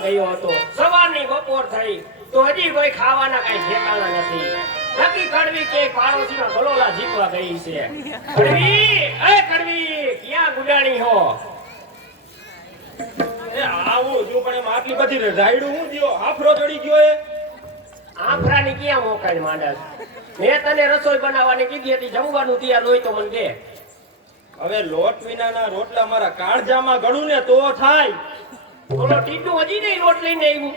ગયો હતો સવારની બપોર થઈ તો હજી કોઈ ખાવાના કઈ ઠેકાણા નથી નક્કી કડવી કે પાડોશીના ગલોલા જીતવા ગઈ છે કડવી એ કડવી ક્યાં ગુડાણી હો એ આવું જો પણ એમ આટલી બધી રાયડું હું દિયો આફરો ચડી ગયો એ આફરાની ક્યાં મોકલ માંડસ મેં તને રસોઈ બનાવવાની કીધી હતી જમવાનું તૈયાર હોય તો મને દે હવે લોટ વિનાના રોટલા મારા કાળજામાં ગળું ને તો થાય ઓલો ટીટુ હજી નહીં લોટ લઈને આવ્યું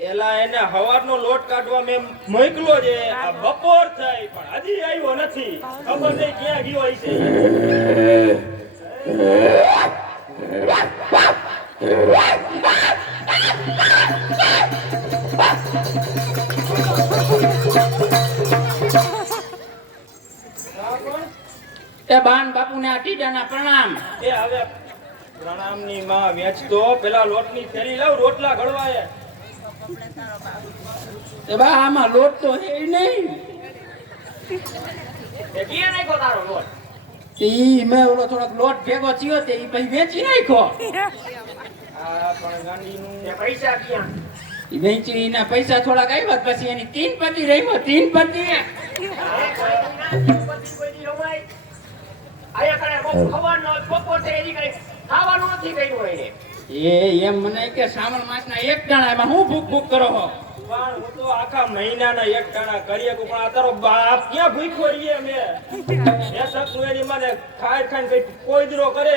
એલા એને હવારનો લોટ કાઢવા મેં મોકલો છે આ બપોર થઈ પણ હજી આવ્યો નથી ખબર નહીં ક્યાં ગયો હશે એ બાન બાપુને આ ટીડાના પ્રણામ એ હવે પ્રણામની માં વેચતો પેલા લોટની થેલી લાવ રોટલા ઘડવાય એ બા આમાં લોટ તો હે નહીં એ ક્યાં નાખ્યો તારો લોટ ઈ મેં ઓલો થોડોક લોટ ભેગો થયો તે ઈ પછી વેચી નાખ્યો આ પણ ગાંડીનું એ પૈસા ક્યાં ઈ વેચીના પૈસા થોડાક આવ્યા પછી એની તીન પતિ રહ્યો તીન પતિ એમ મને કે શ્રાવણ માસના એક દાણા એમાં હું ભૂખ ભૂખ કરો હો પણ હું તો આખા મહિનાના એક ટાણા કરીએ પણ આ તારો બાપ ક્યાં ભૂખ્યો રહીએ મે એ સકનું એની મને ખાઈ ખાઈને કઈ કોઈદરો કરે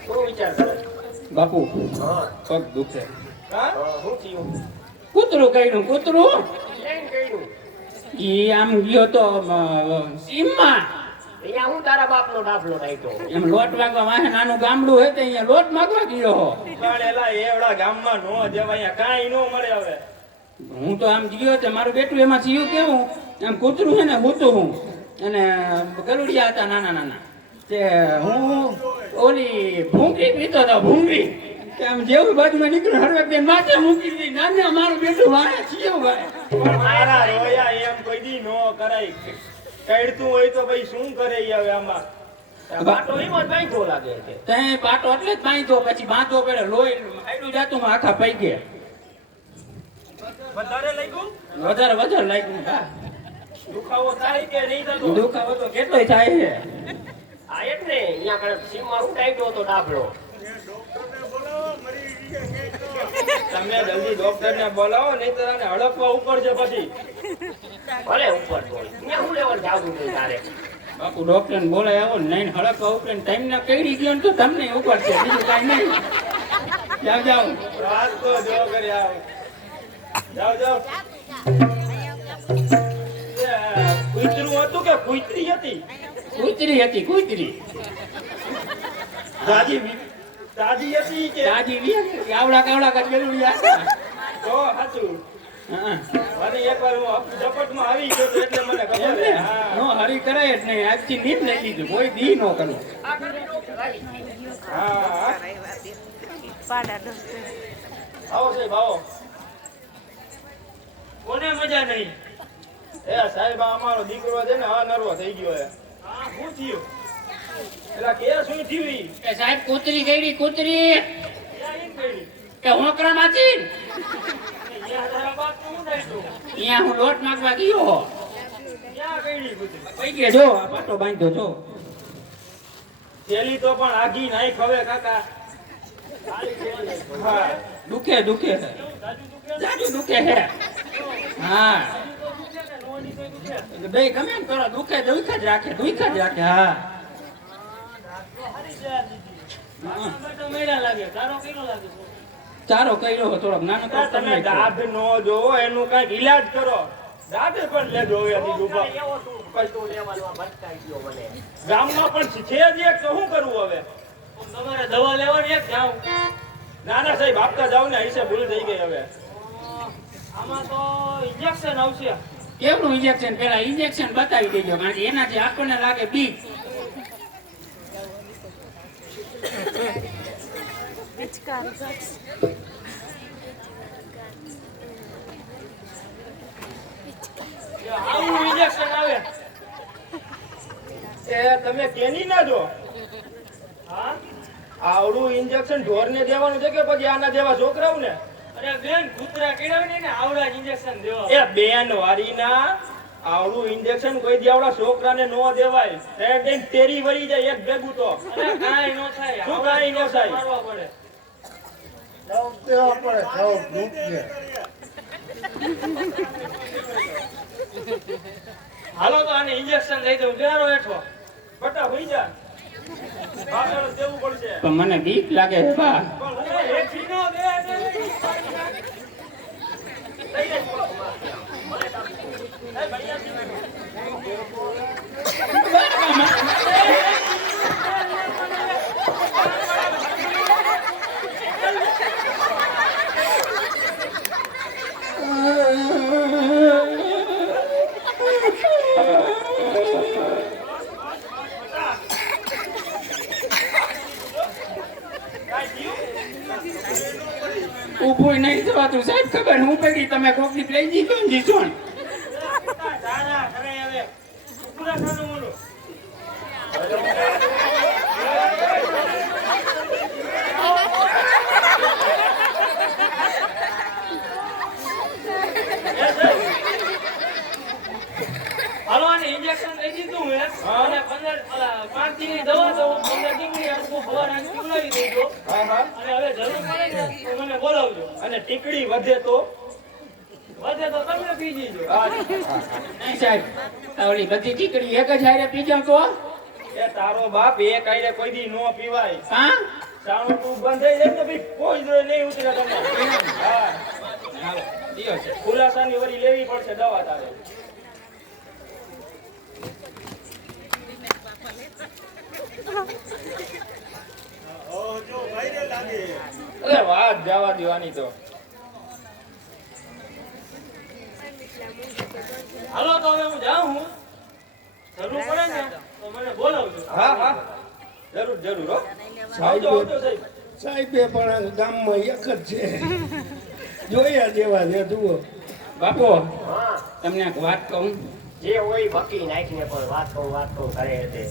શું વિચાર કરે બાપુ હા પગ દુખે હા શું થયું કૂતરું કર્યું કૂતરું કેમ કર્યું ઈ આમ ગયો તો સીમમાં અહીંયા હું તારા બાપનો દાખલો નાખ્યો એમ લોટ વાગવા વાહે નાનું ગામડું હે તે અહીંયા લોટ માંગવા ગયો હો પણ એલા એવડા ગામમાં નો જવાય કાંઈ નો મળે હવે હું તો આમ ગયો તો મારું બેટું એમાં થયું કેવું આમ કૂતરું છે ને હોતું હું અને ગલુડિયા હતા નાના નાના તે હું ઓલી ભૂંગી પીતો હતો ભૂંગી આમ જેવું બાજુમાં નીકળ્યું હળવેક બેન માથે મૂકી દીધી નાના મારું બેટું વાહે થયું ભાઈ પણ મારા રોયા એમ કોઈ દી નો કરાય કઈડતું હોય તો ભાઈ શું કરે ઈ હવે આમાં બાટો એમાં બાંધો લાગે છે તે પાટો એટલે જ બાંધો પછી બાંધો પડે લોહી આયડું જાતું આખા પૈકે વધારે લાગ્યું વધારે વધારે લાગ્યું બા દુખાવો થાય કે નહીં થતો દુખાવો તો કેટલોય થાય છે આ એટલે અહીંયા કણે સીમમાં હું ટાઈટો હતો દાખલો તમે જલ્દી ડોક્ટર ને બોલાવો નહીં તો તને હડકવા ઉપર છે પછી ભલે ઉપર તો અહીંયા હું લેવા જાવું નહીં તારે બાપુ ડોક્ટર ને બોલાય આવો ને નહીં હળકવા ઉપર ટાઈમ ના કઈ ગયો ને તો તમને ઉપર છે બીજું કઈ નહીં જાવ જાવ વાત તો જો કરી આવ જાવ જાવ કૂતરું હતું કે કૂતરી હતી કૂતરી હતી કૂતરી દાદી હતી કે દાદી આવડા કાવડા કરેલું યાર તો સાચું હા મને એકવાર હું ઝપટમાં આવી ગયો તો એટલે મને ખબર છે હા નો હરી કરાય જ નહીં આજથી નીમ લઈ લીધું કોઈ દી નો કરું હા આવો સાહેબ આવો કોને મજા નહીં એ સાહેબ આ અમારો દીકરો છે ને હા નરવો થઈ ગયો છે શું થયું એલા કે શું થયું ઈ? કે સાહેબ કૂતરી ગઈ કૂતરી ક્યાં ઈન ગઈ? કે હોકરામાંથી અહીંયા તારા બાપનું હું નાખ્યું? અહીંયા હું લોટ નાખવા ગયો ક્યાં ગઈ કૂતરી? કઈ ગયા જો આ પાટો બાંધ્યો જો થેલી તો પણ આઘી નાઈ ખવે કાકા. હા દુખે દુખે જાજુ દુખે? જાજુ દુખે હે હા દુખે ને નોની તોય દુખે? એટલે બે ગમે એમ કરો દુખે દુખ જ રાખે હા હારી જાય દીદી. માથા તો મેળા લાગે. તારો કેલો લાગે છે? ચારો કર્યો થોડોક નાનો તો તમે દાઢ નો જોવો એનું કઈક ઈલાજ કરો. દાઢ પણ લેજો હવે દીધું એવો તું પૈસું લેવાનો આ ભટકાઈ ગયો મને. ગામમાં પણ છે જ એક તો શું કરવું હવે? તમારે દવા લેવાની એક જાવ. ના ના સાહેબ આપતા જાવ ને હિસાબ ભૂલ થઈ ગઈ હવે. આમાં તો ઇન્જેક્શન આવશે. કેવનું ઇન્જેક્શન પેલા ઇન્જેક્શન બતાવી દેજો કારણ કે એનાથી આપણને લાગે બીક આવું ઇન્જેક્શન આવે. એ તમે કેની ના જો. હા આવડું ઇન્જેક્શન ઢોરને દેવાનું છે કે પછી આના જેવા છોકરાઓને? અરે બેન કૂતરા કેળવને ને આવડા ઇન્જેક્શન દેવા. એ બેન વારીના આવડું ઇન્જેક્શન કોઈ દી આવડા છોકરાને નો દેવાય. તેરી વળી જાય એક ભેગું તો. અરે કાઈ નો થાય. શું કાઈ નો થાય? મારવા પડે. હાલો તો આને ઇન્જેક્શન દઈ દઉં. બેરો હેઠો બટા હોઈ જા. પાછળ દેવું પડશે. પણ મને બીક લાગે છે બા પણ હું હેઠી નો દે દે. ઊભું નહીં થવાતું સાહેબ ખબર હું પડી તમે કોકની લઈ જીતો ને જીતો ને તારા ઘરે હવે પૂરા ખાનું મોનું. હાલો આને ઇન્જેક્શન દઈ દીધું હે અને 5 ની દવા દો 15 ટીકડી આખું ભરાને પીવડાવી દેજો. અને હવે જરૂર પડે ને તો મને બોલાવજો. અને ટીકડી વધે તો તમે પી જીજો. નહીં સાહેબ ઓલી બધી ટીકડી એક જ હારે પી જાવ તો એ તારો બાપ એક આઈને કોઈ દી નો પીવાય. હા સાણું તું બંધાઈ જાય તો ભાઈ કોઈ જોઈ નહીં ઉતરે તમને. હા હાલો દિયો છે ખુલાસાની વરી લેવી પડશે દવા તારે. અરે વાત જવા દેવાની તો. હાલો તો હવે હું જાઉં હું. જરૂર પડે ને તો મને બોલાવજો. હા હા જરૂર જરૂર હો. આવજો આવજો સાહેબ. સાહેબે પણ ગામમાં એક જ છે જોયા જેવા છે જુઓ. બાપુ હા તમને એક વાત કહું જે હોય બકી નાખીને પણ વાત કહું કરે છે.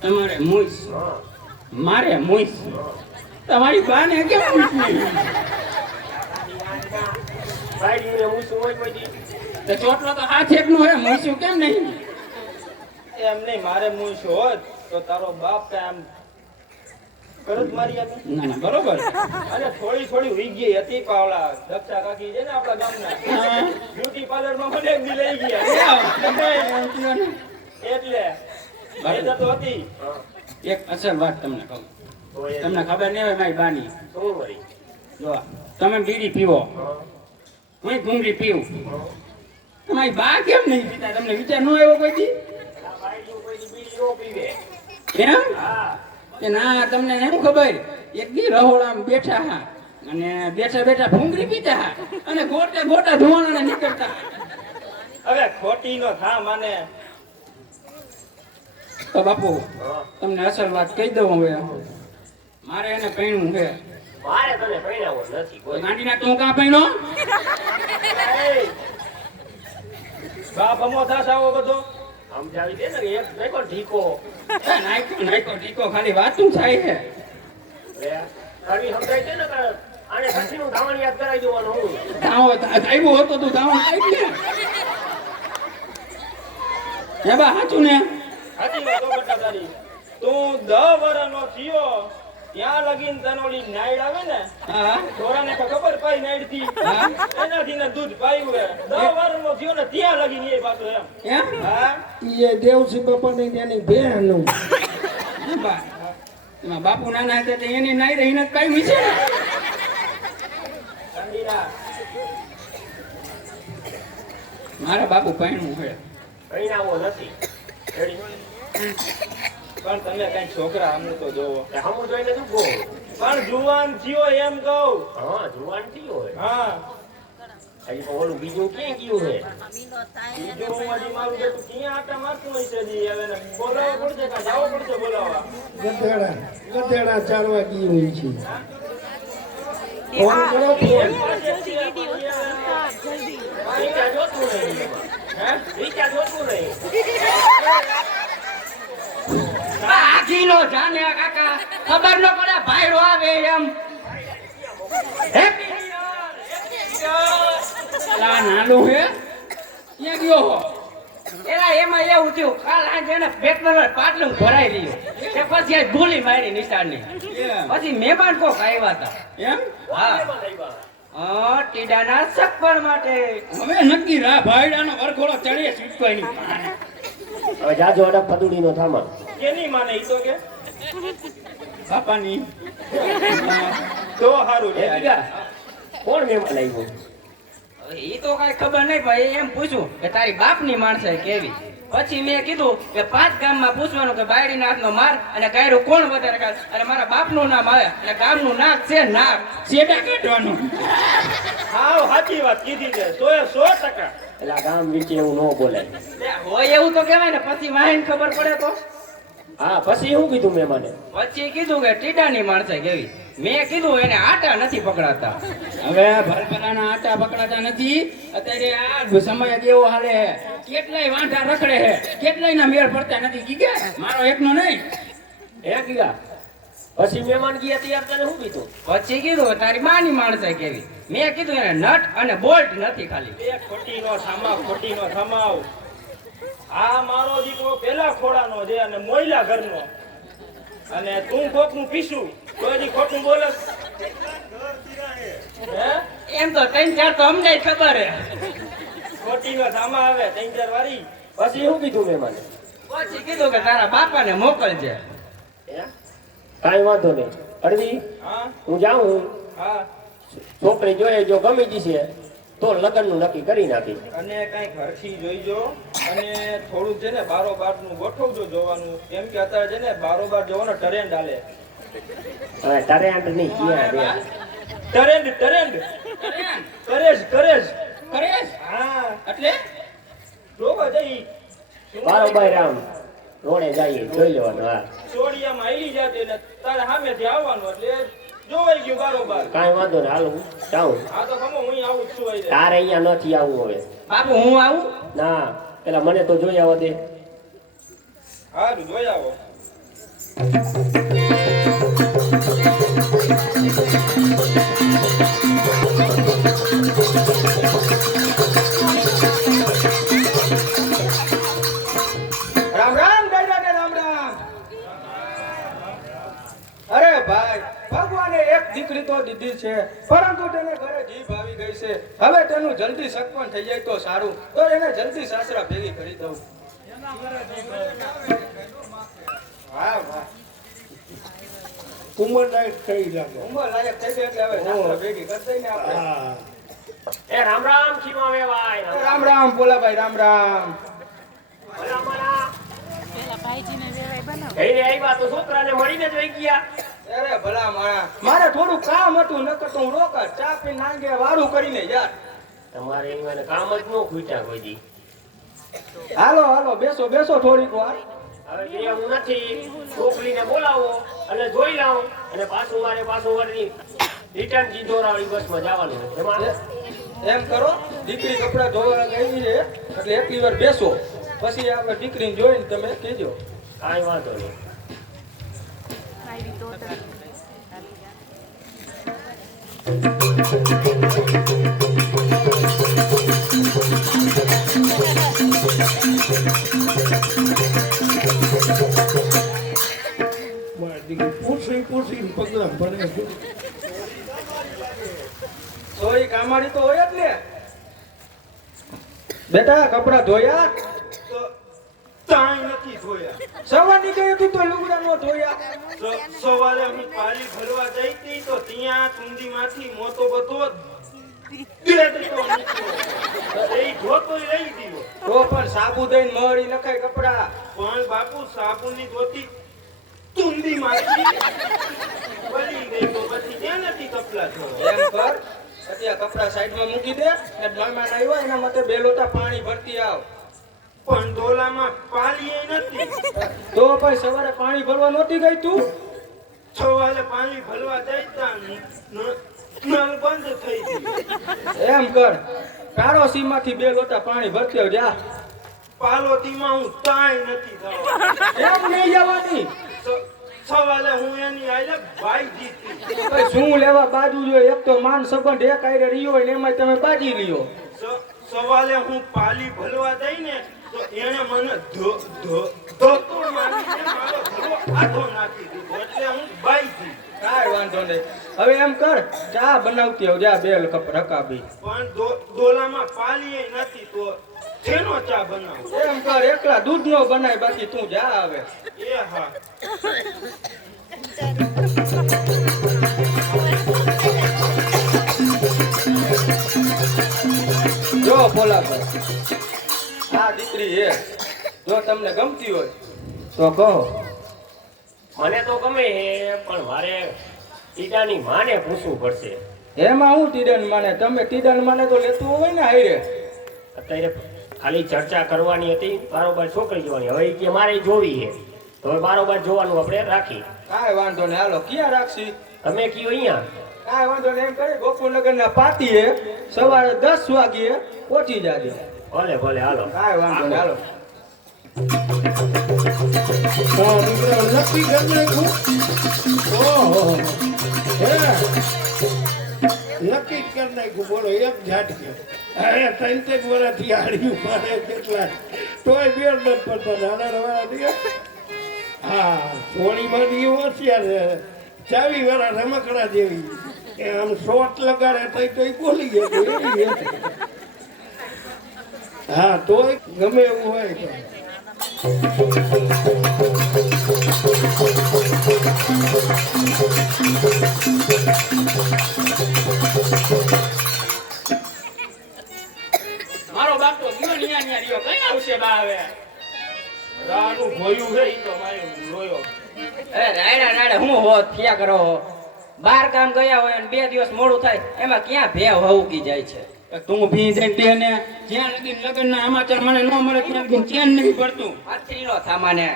તમારે મુઈસ હા મારે મુઈસ તમારી બાને કેમ પૂછવી ભાઈ હું શું હોય કોઈ તો ચોટલો તો હાથ એકનો હે મુઈસું કેમ નહીં એમ નહીં મારે મૂછ હોત તો તારો બાપ કે આમ કરત મારી આપે. ના ના બરોબર અને થોડી થોડી ઉઈ ગઈ હતી પાવલા દક્ષા કાકી છે ને આપણા ગામના હા. બ્યુટી પાર્લર માં મને એક દી લઈ ગયા એટલે એ તો હતી. એક અસલ વાત તમને કહું તો એ તમને ખબર નહીં હોય મારી બાની શું વળી? જો તમે બીડી પીવો હા હું ભૂંગળી પીવું તમારી બા કેમ નહીં પીતા તમને વિચાર ન આવ્યો કોઈ દી આ ભાઈ કોઈ બીડી નો પીવે. એમ હા કે ના તમને એમ ખબર એક દી રહોડામાં બેઠા હા અને બેઠા બેઠા ભૂંગળી પીતા હા અને ગોટા ગોટા ધોવાના નીકળતા હવે ખોટી નો થા મને. તો બાપુ હા તમને અસલ વાત કહી દઉં હવે મારે એને પૈણું છે મારે તને પૈણાવો નથી કોઈ. ગાંડીના તું કાં પૈણો બાપ અમો થાસ આવો બધો. સમજાવી દે ને કે એક નાખો ઢીકો નાખો ટીકો ખાલી વાતું થાય છે લે કડવી સમજાય છે ને કે આને ઘસીનું ધાવણ યાદ કરાવી દેવાનું હું આવ્યો હતો તું દાવણ આવી ને બા સાચું ને સાચી વાત હો બેટા તારી. તું 10 વર્ષનો થયો ત્યાં લગીન તને ઓલી નાઈડ આવે ને હા ઢોરાને તો ખબર પાઈ નાઈડ થી હા. એનાથી ને દૂધ પાયું હે 10 વર્ષનો થયો ને ત્યાં લગીન એ પાછો એમ એમ હા એ દેવસી બાપાની ત્યાંની બહેનું બા એમાં બાપુ નાના હતા તો એની નાઈ રહીને કઈ વિશે ઠંડીના મારા બાપુ પૈણું હોય પરિણામો નથી રેડી પણ તમે કઈ છોકરા આમનું તો જોવો એ હમું જોઈને શું કહું પણ જુવાન થયો એમ કહું હા જુવાન થયો હોય હા હજી પણ ઓલું બીજું ક્યાં ગયું છે બીજું હજી મારું બેટું ક્યાં આટા મારતું હોય છે જી હવે ને બોલાવવા પડશે કાં જાવું પડશે બોલાવવા ગધેડા ચારવા ગઈ હોય છે ફોન કરો ફોન રિચાર્જ હોતું નહીં એમાં. હે રિચાર્જ હોતું નહીં આખીનો જાને કાકા ખબર ન પડે ભાઈડો આવે એમ હેપી લા નાનું હે ક્યાં ગયો હો એલા એમાં એવું થયું કાલ આ જેને પેટ્રોલ પાટલું ભરાઈ રહ્યું તે પછી આ ગોલી મારી નિશાળની પછી મહેમાન કોક આવ્યા હતા એમ હા ટીડાના સકપર માટે હવે નક્કી રા ભાઈડાનો વરખોડો ચડીએ છૂટકોઈની હવે જાજો અડક પદુડીનો થામા કેની માને ઈ તો કે બાપાની તો હારું એ બીજા કોણ મહેમાન આવ્યું એ તો કઈ ખબર નહીં ભાઈ એમ પૂછ્યું કે તારી બાપની માણસે કેવી પછી મેં કીધું કે 5 ગામમાં પૂછવાનું કે બાયડી નાકનો માર અને ગાયરું કોણ વધારે ખાય અને મારા બાપનું નામ આવે અને ગામનું નાક છે નાક સેટા કાઢવાનું હાવ સાચી વાત કીધી છે 100% એટલે આ ગામ વિશે એવું ન બોલાય હોય એવું તો કહેવાય ને પછી વાહીને ખબર પડે તો હા પછી શું કીધું મહેમાને પછી કીધું કે ટીડાની માણસે કેવી મેં કીધું એને આટા નથી પકડાતા હવે ભરભરાના આટા પકડાતા નથી અત્યારે આ સમય કેવો હાલે હે કેટલાય વાંઢા રખડે હે કેટલાય ના મેળ પડતા નથી કીધે મારો એકનો નહીં હે કીધા પછી મહેમાન ગયા ત્યારે તને શું કીધું પછી કીધું કે તારી માની માણસે કેવી મેં કીધું એને નટ અને બોલ્ટ નથી ખાલી બે ખોટીનો થમાવ આ મારો દીકરો પેલા ખોડાનો છે અને મોયલા ઘરનો અને તું કોકનું પીસું તો હજી ખોટું બોલસ હે એમ તો 3-4 તો અમને ખબર હે ખોટીનો થામા આવે 3-4 વારી પછી શું કીધું મહેમાને પછી કીધું કે તારા બાપાને મોકલજે હે? કાંઈ વાંધો નહીં અડવી હા હું જાઉં હા છોકરી જોઈએ જો ગમી જશે તો લગ્નનું નક્કી કરી નાખી અને કઈ ઘરથી જોઈજો અને થોડુંક છે ને બારોબારનું ગોઠવજો જોવાનું કેમ કે અત્યારે છે ને બારોબાર જોવાનો ટ્રેન્ડ હાલે હવે ટરેન્ટ નહીં ક્યાં રે ટ્રેન્ડ કરેજ કરેશ હા એટલે જોવા જઈ બારોબાર આમ રોડે જઈએ જોઈ લેવાનું હા ચોડિયામાં આલી જાતે ને તારે સામેથી આવવાનું એટલે જોવાઈ ગયું બારોબાર કાંઈ વાંધો નહીં હાલ હું જાઉં આ તો ખમો હું આવું જ છું અહીં તારે અહીંયા નથી આવવું હવે બાપુ હું આવું ના પેલા મને તો જોઈ આવો દે હારું જોઈ આવો રામ રામ દાદા રામ રામ અરે ભાઈ ભગવાને એક દીકરી તો દીધી છે પરંતુ તેને ઘરે જીભ આવી ગઈ છે હવે તેનું જલ્દી સગપણ થઈ જાય તો સારું તો એને જલ્દી સાસરા ભેગી કરી દઉં વાહ વાહ ઉંમર લાયક થઈ લાગે ઉંમર લાયક થઈ ગઈ એટલે હવે સાસરા ભેગી કરી દઈએ ને આપણે હા એ રામ રામ ખીમા વેવાય રામ રામ ભોલાભાઈ રામ રામ ભલા મારા કઈને આવ્યા તો છોકરાને મળીને જ વહી ગયા અરે ભલા મારા મારે થોડું કામ હતું નકર તો હું રોકડ ચા પી નાંગે વારું કરીને યાર તમારે એને કામ જ ન ખૂટ્યા કોઈ દી હાલો હાલો બેસો બેસો થોડીક વાર હવે જે હું નથી છોકરીને બોલાવો અને જોઈ લાવો અને પાછું વાળી રિટર્ન જીદોરાવાળી બસમાં જવાનું છે. એમાં એમ કરો દીકરી કપડા ધોવા ગઈ છે એટલે એટલી વાર બેસો પછી આપણે દીકરીને જોઈને તમે કહેજો. કાંઈ વાંધો નહીં. મારી દીકરી પૂછી પગલા ભરે છે. સોરી કામાડી તો હોય જ ને. બેટા કપડા ધોયા? તો તાય નથી ધોયા. સવારની ગઈ હતી તો લુગડા નો ધોયા. સવારે હું પાલી ભરવા જઈ હતી તો ત્યાં કુંડીમાંથી મોટો બધો દેડતો નીકળ્યો. એ ધોતોય રહી ગયો. તો પણ સાબુ દઈને મળી નખાય કપડા. પણ બાપુ સાબુની ધોતી કુંડીમાંથી પડી ગઈ તો પછી ત્યાં નથી કપડા ધોવા. એમ કર અત્યારે કપડા સાઈડમાં મૂકી દે ને મહેમાન આવ્યા એના માટે 2 લોટા પાણી ભરતી આવ. પણ ડોલામાં પાલી નથી. તો ભાઈ સવારે પાણી ભરવા નહોતી ગઈ તું? સવારે પાણી ભરવા જઈતા નળ બંધ થઈ ગયું. એમ કર કાળોસીમાંથી 2 લોટા પાણી ભરતી આવ જા. પાલોતીમાં હું તાય નથી થવા. એમ નહીં જવાની. સવારે હું એની આઈને ભાઈ જીતી. ભાઈ શું લેવા બાજુ જોઈએ? એક તો માન સંબંધ એક આયરે રહ્યો હોય ને એમાં તમે બાજી લ્યો. સવારે હું પાલી ભરવા જઈને તો એને મને ધોતો મારીને મારો ઘરો આધો નાખી દીધો. એટલે હું ભાઈ જી. કાંઈ વાંધો નહીં. હવે એમ કર ચા બનાવતી આવ જા 2 કપ રકાબી. પણ ડોલામાં પાલી નથી તો શેનો ચા બનાવું? એમ કર એકલા દૂધ નો બનાય બાકી તું જા આવે. એ હા. જો ભોલાભાઈ આ દીકરી હે જો તમને ગમતી હોય તો કહો. મને તો ગમે પણ મારે ટીડાની માને પૂછવું પડશે. એમાં હું ટીડન માને? તમે ટીડન માને તો લેતું હોય ને હાઈરે. અત્યારે ખાલી ચર્ચા કરવાની હતી, બારોબાર છોકરી જોવાની. હવે ઈ કે મારે જોવી છે તો હવે બારોબાર જોવાનું આપણે રાખી. કાંઈ વાંધો નહીં હાલો. ક્યાં રાખશી? તમે કયો અહીંયા. કાંઈ વાંધો નહીં એમ કરી ગોકુળનગર ના પાટીએ સવારે 10 વાગ્યે પહોંચી જાજો. ભલે ભલે હાલો. કાંઈ વાંધો નહીં હાલો. હા દીકરા નક્કી કરી નાખ્યું. ઓહો હે નક્કી કરી નાખ્યું. બોલો એક ઝાટકે હવે 3 વર્ષથી હાડ્યું મારે કેટલા તોય બેર નથી પડતા નાના રવાના. હા થોડી બધી હોશિયાર છે. ચાવી વાળા રમકડા જેવી કે આમ શોટ લગાડે તો બોલી ગયો એવી છે. હા તોય ગમે એવું હોય તો. મારો બાપ તો ગયો નિયા નિયા રહ્યો. કઈ આવશે બા હવે? રાનું ભોયું છે ઈ તો મારે રોયો. રાયડા રાયડા હું હોત ક્યાં કરો હો? બાર કામ ગયા હોય અને 2 દિવસ મોડું થાય એમાં ક્યાં ભે હવકી જાય છે. તું ભી દે ને જ્યાં લગીન લગનના સમાચાર મને ન મળે ત્યાં લગીન ચેન નહીં પડતું. આથરીનો સામાને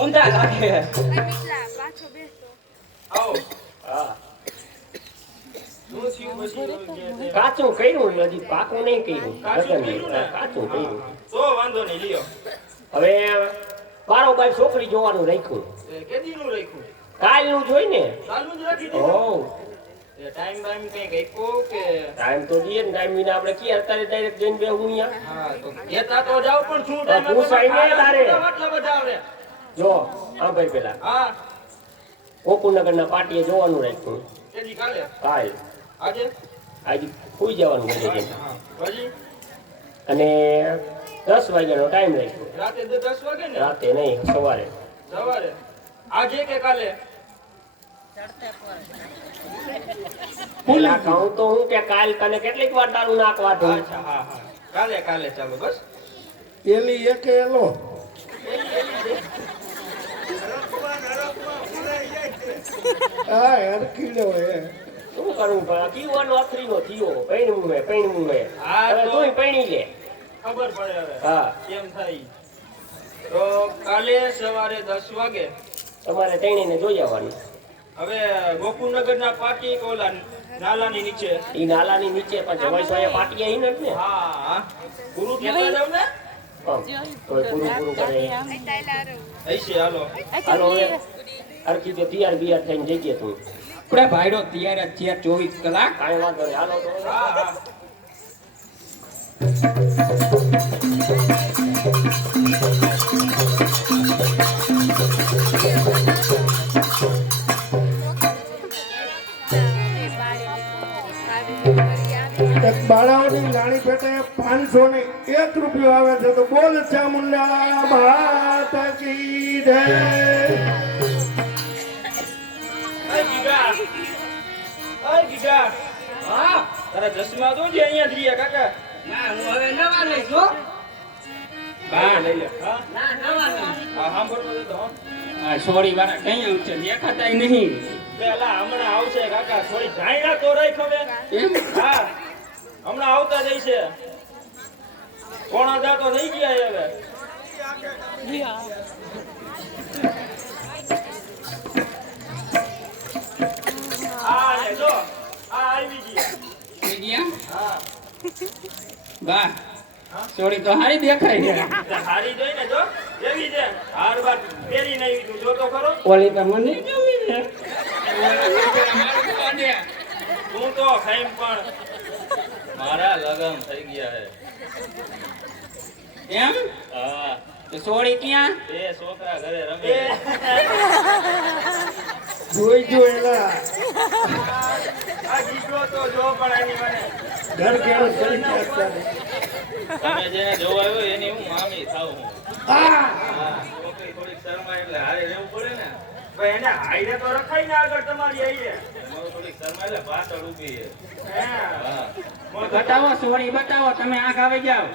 ઊંધા લાગે. આવો. હા શું થયું પછી? કાચું કર્યું હજી પાકું નહીં કર્યું. કાચું કર્યું. તો વાંધો નહીં લ્યો. હવે બારોબાર છોકરી જોવાનું રાખ્યું. એ કેદીનું રાખ્યું? કાલનું જોઈ ને. ચાલુ જ રાખી દીધું. ઓ એ ટાઈમ બાઈમ કઈ આપ્યો કે? ટાઈમ તો દઈએ ને. ટાઈમ વિના આપણે ક્યાં અત્યારે ડાયરેક્ટ જઈને બેહું અહીંયા. હા તો કહેતા તો જાવ પણ શું હા, ટાઈમ પૂછાય ને તારે. આટલા બધા આવે. જો હા ભાઈ પેલા હા ગોકુળનગરના પાટીએ જોવાનું રાખ્યું. કેદી કાલે? કાલ આજે? આજે સુઈ જવાનું બધે જઈને. હા. પછી અને 10 વાગ્યાનો ટાઈમ રાખ્યો. રાતે 10 વાગે ને? રાતે નહીં, સવારે. સવારે. આજે કે કાલે? પેલા કહું તો હું કે કાલ તને કેટલીક વાર તારું નાક વાઢું. અચ્છા હા હા. કાલે કાલે ચાલો બસ. એલી એક એલો હા હરખીડો હે. શું કરવું પણ કીવાનો આખરીનો થયો. પૈણવું હે પૈણવું હે. હા, હવે તો- તુંય પૈણી લે. ખબર પડે હવે. હા કેમ થાય? તો કાલે સવારે 10 વાગે તમારે તૈણીને જોઈ આવવાની. હવે ગોકુળનગરના પાટી ઓલા નાલાની નીચે. ઈ નાલાની નીચે પણ જવાય તો એ પાટી આઈ ને એટલે હા ગુરુ કહેતા જાવ ને તો પૂરું કરે હશે. હાલો હાલો હવે હરખી તો તૈયાર બિયાર થઈને જઈએ તું આપણે ભાઈડો તૈયાર જ છે 24 કલાક. કાંઈ વાંધો નહીં હાલો તો હા હા એક બાળાઓની નાની પેટે 501 રૂપિયો આવે છે તો બોલ ચામુંડા માતા કી જય. ગીગા હા તારા ચશ્મા તો જે અહીંયા જ રહ્યા કાકા. ના હું હવે નવા લઈશ હો. બા લઈ લે. હા ના નવા લઈશ. હા સાંભળતો તો આ સોરી વાળા કઈ આવશે દેખાતાય નહીં. પેલા હમણાં આવશે કાકા. થોડી જાયણા તો રાખ હવે. એમ હા હમણાં આવતા જ છે. કોણા દાતો થઈ ગયા હવે. આ લે જો આ આવી ગયા. થઈ ગયા હા બા સોરી તો હારી દેખાય છે. એટલે હારી જોઈને જો એવી છે. હાર બાર પહેરી નહીં તું જોતો ખરો. ઓલી તો મને ગમી છે. તું તો ખાઈમ પણ મારા લગન થઈ ગયા હે. એમ હા તો સોરી ક્યાં બે છોકરા ઘરે રમે. જોઈ જો એલા આ દીકરો તો જો પણ એની મને ઘર કેળું કરી નાખતા. તમે જેને જોવા આવ્યો એની હું મામી થાવ હું. હા હા છોકરી થોડીક શરમાય એટલે હારે રહેવું પડે ને. ભાઈ એને હાઈરે તો રખાય ને આગળ તમારી આઈએ. મારું થોડીક શરમાય એટલે પાછળ ઊભી છે. હા બતાવો સોરી બતાવો તમે આંખ આવી જાઓ.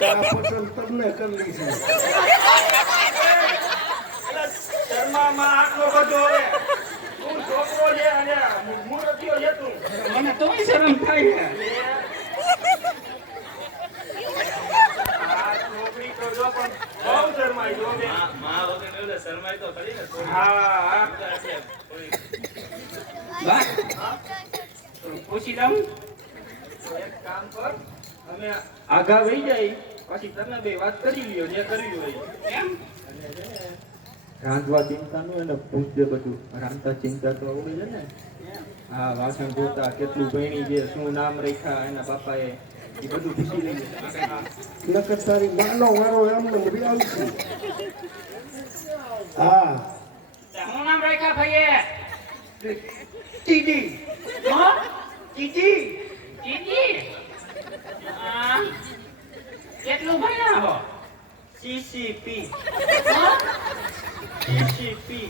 તારા પસંદ તમને કરવી છે. શર્મામાં આટલો બધો હવે તું છોકરો છે અને મૂર્તિઓ છે તું. મને તોય શરમ થાય છે. આ છોકરી તો જો પણ બહુ શરમાય જો બે. માં વગર એટલે શરમાય તો ખરી ને થોડી. હા એટલે થોડી. બા પૂછી લઉં તો એક કામ કર અમે આગા વહી જાય પછી તમે બે વાત કરી લ્યો જે કરવી હોય. એમ રાંધવા ચિંતાનું એને પૂછ દે બધું. રાંધતા ચિંતા તો આવડે છે ને. હા વાસણ ધોતા કેટલું ભણી છે શું નામ રાખ્યા એના બાપાએ એ બધું પૂછી લઈએ. નકર તારી માનો વારો એમને મળી આવશે. હા શું નામ રાખ્યા ભાઈએ ટીડી હા ટીડી દીદી આ કેટલું ભણ્યા હો સીસીપી હા? સીસીપી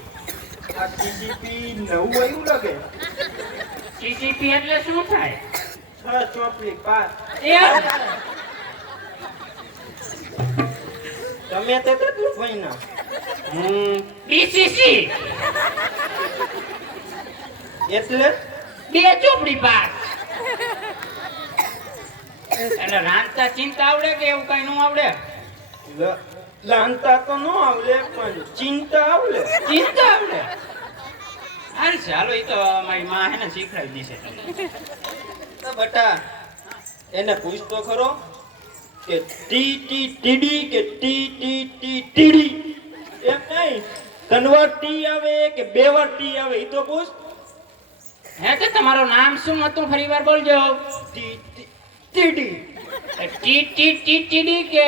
આ સીસીપી નવું આવ્યું લાગે. CCP એટલે શું થાય 6 ચોપડી પાસ. એમ તમે તો કેટલું ભણ્યા? BCC એટલે 2 ચોપડી પાસ એટલે રાંધતા ચિંતા આવડે કે એવું કઈ નું આવડે લાંતા તો ન આવડે પણ ચિંતા આવડે. ચિંતા આવડે હાલ ચાલો એ તો મારી માં હે ને શીખડાવી દીશે તમને તો બટા એને પૂછતો ખરો કે ટી ટી ટીડી કે ટી ટી ટી ટીડી એમ નહીં. ત્રણ ટી આવે કે 2 વાર ટી આવે એ તો પૂછ. હે તો તમારું નામ શું હતું ફરીવાર બોલજો ટી ટી ટીડી ટીડી કે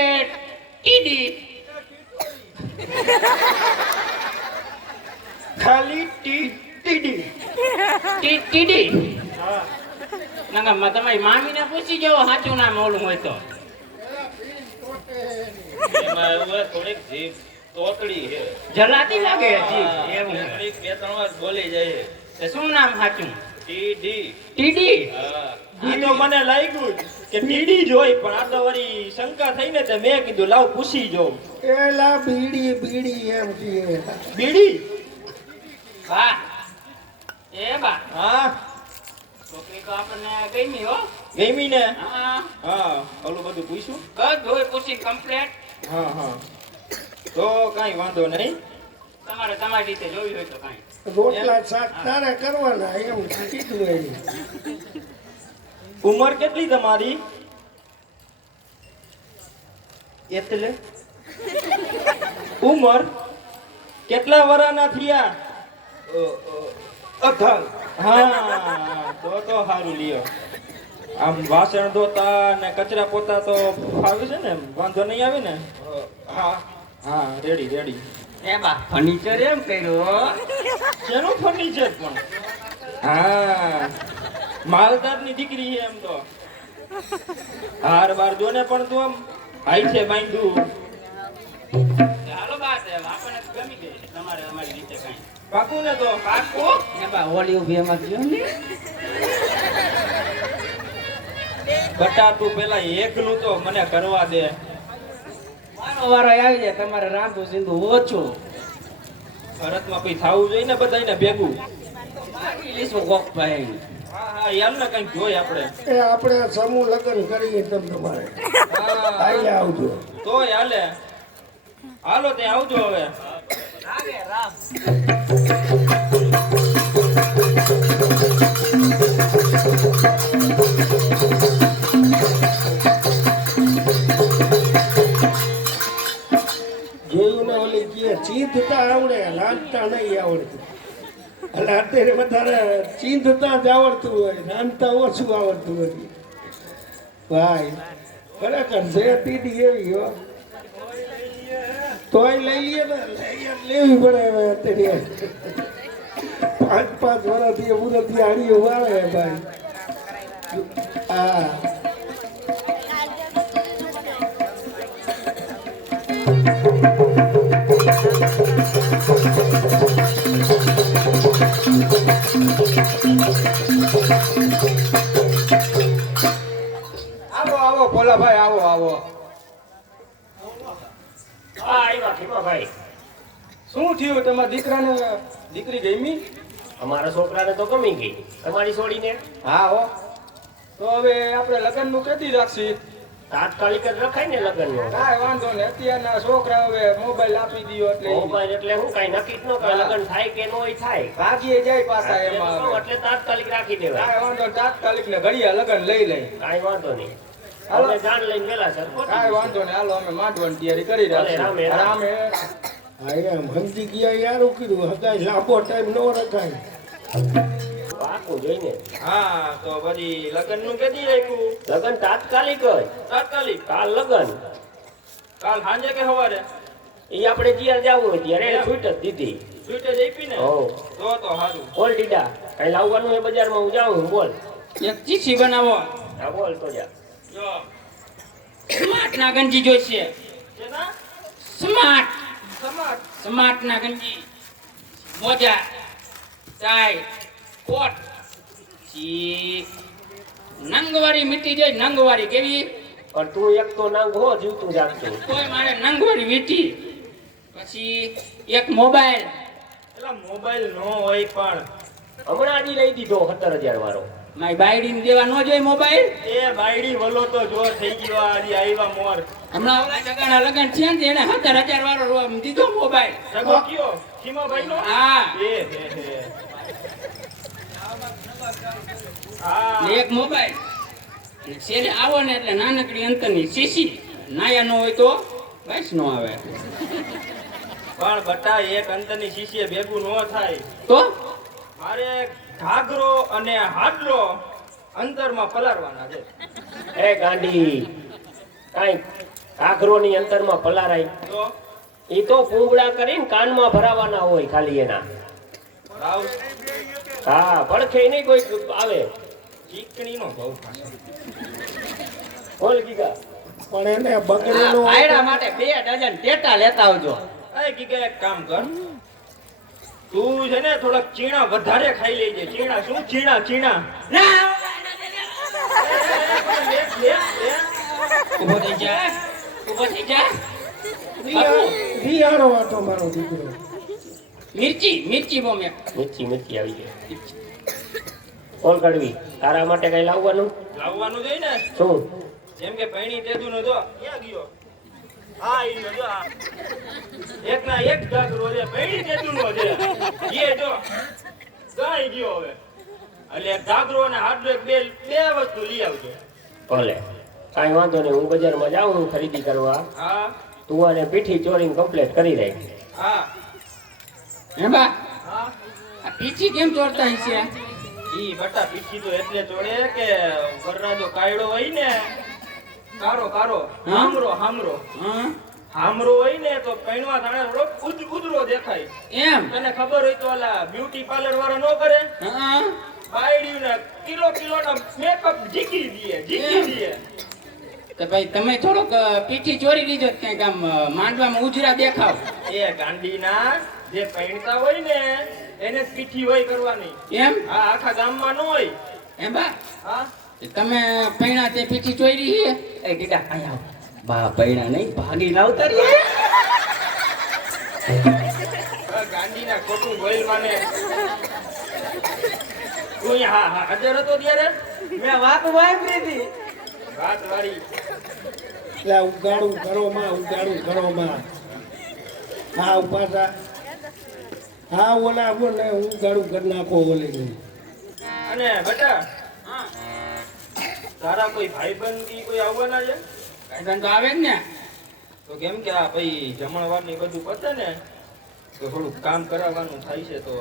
ટીડી ખાલી ટી ટીડી. ટીડી હા નંગા તમારી મામીને પૂછી જવો સાચું નામ ઓલું હોય તો એમાં એવું થોડીક જીભ તોતડી છે. જલાતી લાગે હજી એવું છે. થોડીક 2-3 વાર બોલી જાય. તો શું નામ સાચું ટીડી. ટીડી હા ઈ તો મને લાગ્યું જ કે ટીડી જ હોય પણ આ તો વળી શંકા થઈને તે મેં કીધું લાવ પૂછી જોઉં. એલા બીડી બીડી એમ કીએ. બીડી. વાહ એ બા હા છોકરી તો આપણને ગમી હો ગમી ને. હા હા ઓલું બધું પૂછ્યું. કદ હોય પૂછી કમ્પ્લેટ હા હા તો કાંઈ વાંધો નહીં. તમારે તમારી રીતે જોવી હોય તો કાંઈ. રોટલા શાક તારે કરવાના એમ કીધું એની. ઉંમર કેટલી તમારી? એટલે ઉંમર કેટલા વર્ષના થયા? 18. હા તો સારું લ્યો. આમ વાસણ ધોતા ને કચરા પોતા તો ફાવે છે ને? વાંધો નહીં આવે ને? હા હા રેડી. એ બા ફર્નિચર એમ કર્યું. શેનું ફર્નિચર પણ? હા માલદારની દીકરી છે એમ તો. હાર બાર જો ને પણ તું આમ હાઈ છે બાંધ્યું. હાલો બા આપણને ગમી ગઈ તમારે અમારી રીતે કાંઈ. પાકું ને તો? પાકું. એ બા હોલી ઉભી એમાં ગયો ને. બટા તું પેલા એકનું તો મને કરવા દે. મારો વારો આવી જાય તમારે રાંધું સીંધું ઓછું. ભરતમાં પછી થાવું જોઈએ ને બધાને ભેગું. લીસું કોક ભાઈ. હા યાર ને કંઈક જોઈ આપણે. એ આપણે સમૂહ લગ્ન કરીએ તમ તમારે હા આઈ આવજો. તોય હાલે. હાલો તે આવજો હવે. જોયું ને ઓલી કે ચીંધતા આવડે રાંધતા નહીં આવડતું. એટલે અત્યારે વધારે ચીંધતા જ આવડતું હોય, રાંધતા ઓછું આવડતું હોય. ભાઈ ખરેખર છે તીડી એવી હો. તોય લઈ લઈએ ને, લેવી પડે હવે અત્યારે. 5 વર્ષથી પૂરથી હાડીઓ વાળે ભાઈ. હા આવો ભોલાભાઈ આવો. હા આવ્યા ખીમાભાઈ. શું થયું તમારા દીકરાને? દીકરી ગમી? અમારા છોકરાને તો ગમી ગઈ, તમારી છોડીને હા હો. તો હવે આપણે લગ્નનું કદી રાખશી? તાત્કાલિક જ રખાય ને લગ્નનું. કાંઈ વાંધો ને. અત્યારના છોકરા હવે મોબાઈલ આપી દીધો એટલે મોબાઈલ એટલે હું કઈ નક્કી જ ન કરે લગ્ન થાય કે નોય થાય. ભાગીએ જાય પાછા એટલે એમાં તો હવે. એટલે તાત્કાલિક રાખી દેવાય. કાંઈ વાંધો નહીં. તાત્કાલિક ને ઘડિયા લગ્ન લઈ લઈ. કાંઈ વાંધો નહીં. હાલો. આપણે જાણ લઈને વેલા સર કાંઈ વાંધો નહીં. હાલો અમે માંડવાની તૈયારી કરી ભલે, રામે, રાખીએ. રામ. રામે. હા એમ સમજી ગયા યાર કીધું હગાઈ લાંબો ટાઈમ ન રખાય. પાકું જોઈને હા તો પછી લગ્નનું કેદી રાખ્યું? લગ્ન તાત્કાલિક જ. તાત્કાલિક. કાલ લગ્ન કાલ સાંજે કે સવારે? એ આપણે જ્યાં જવું હોય ત્યારે એને છૂટ જ દીધી. સ્વીટે જ આપી ને? હો તો સારું. બોલ ટીડા કઈ લાવવાનું હોય બજારમાં હું જાઉં છું, બોલ. એક ચીસી બનાવો. હા બોલ તો જા. જો સ્માર્ટ ના ગંજી જોઈશે. શેના? સ્માર્ટ સમાજ. સ્માર્ટ ના ગંજી, મોજા, ટાઈ, કોટ. પછી નંગવારી મીઠી જોઈ. નંગવારી કેવી? પણ તું એક તો નાંગ હો જીવતું જાગતું. તોય મારે નંગવારી વીટી. પછી એક મોબાઈલ. પેલા મોબાઈલ નો હોય પણ હમણાં જ લઈ દીધો 17,000 વાળો. મારી બાયડીને દેવા ન જોઈએ મોબાઈલ. એ બાયડી વલો તો જો થઈ ગયો આજે આવ્યા મોર. હમણાં ઓલા જગાના લગન છે ને એને 17,000 વાળો દીધો મોબાઈલ. સગો કયો? ખીમાભાઈ નો? હા. હે. હા ને એક મોબાઈલ. અને શેરે આવો ને એટલે નાનકડી અંતરની શીશી. નાયા ન હોય તો બસ નો આવે. પણ બટા એક અંતરની શીશીએ ભેગું ન થાય. તો મારે ઘાઘરો અને હાડલો અંતરમાં પલાળવાના છે. એ ગાંડી કાંઈ ઘાઘરોની અંતરમાં પલારાય. તો એ તો પૂંગડા કરીને કાનમાં ભરાવાના હોય ખાલી એના. ભાવ હા પડખે નહીં કોઈ આવે. ચીકણીનો ભાવ ખાશે. બોલ ગીગા. પણ એને બગડેલો ભાયડા માટે 2 ડઝન ટેટા લેતા આવજો. એ ગીગા એક કામ કર. તું છે ને થોડાક ચીણા વધારે ખાઈ લેજે. ચીણા શું? ચીણા. ઊભો થઈ જા. ઊભો થઈ જા. રિયાણો હતો મારો દીકરો. મિર્ચી બોમ એક. મિર્ચી આવી ગઈ. બોલ કડવી તારા માટે કઈ લાવવાનું? લાવવાનું જોઈએ ને. શું? જેમ કે પૈણી તેદું નો જો ક્યાં ગયો? હા ઈ જો આ એક ના એક ઘાઘરો છે પૈણી તેતુનો છે એ જો ગાઈ ગયો હવે એટલે ઘાઘરો અને હાડલો બે વસ્તુ લઈ આવજો ભલે કાંઈ વાંધો નહીં, હું બજારમાં જાઉં છું ખરીદી કરવા. હા તું આને પીઠી ચોરીને કમ્પ્લીટ કરી રાખ. હા હે બા હા આ પીછી કેમ ચોરતા છે? ઈ બટા પીછી તો એટલે ચોડે કે વરરાજો કાયડો હોય ને કારો કારો હામરો હામરો હા હામરો હોય ને તો પૈણવા થાણે થોડો ઉદરો દેખાય. એમ તને ખબર હોય તો ઓલા બ્યુટી પાર્લર વાળા નો કરે હા બાયડીયું ને કિલો ના મેકઅપ જીકી દે તો ભાઈ તમે થોડોક પીઠી ચોરી લીધો તો ક્યાંક આમ માંડવામાં ઉજરા દેખાવ. એ ગાંડીના જે પૈણતા હોય ને એને જ પીઠી હોય કરવાની. એમ આ આખા ગામમાં ન હોય. હે બા હા તમે પૈણા તે પીઠી ચોરી છે? એ દીકા અહીંયા આવ. બા પૈણા નહીં ભાગી લાવતા રે. ગાંડીના ખોટું બોલ માને તું હા હા હાજર હતો ત્યારે મેં વાત વાપરી હતી. વાત વાળી એટલે ઉગાડું કરો માં હા ઉપાસા હા ઓલા બોલે ઉગાડું કરી નાખો ઓલી ગઈ. અને બેટા તારા કોઈ ભાઈબંધ ઈ કોઈ આવવાના છે ભાઈબંધ તો આવે જ ને. તો કેમ કે આ ભાઈ જમણવાર ની બધું પતે ને તો થોડુંક કામ કરાવવાનું થાય છે તો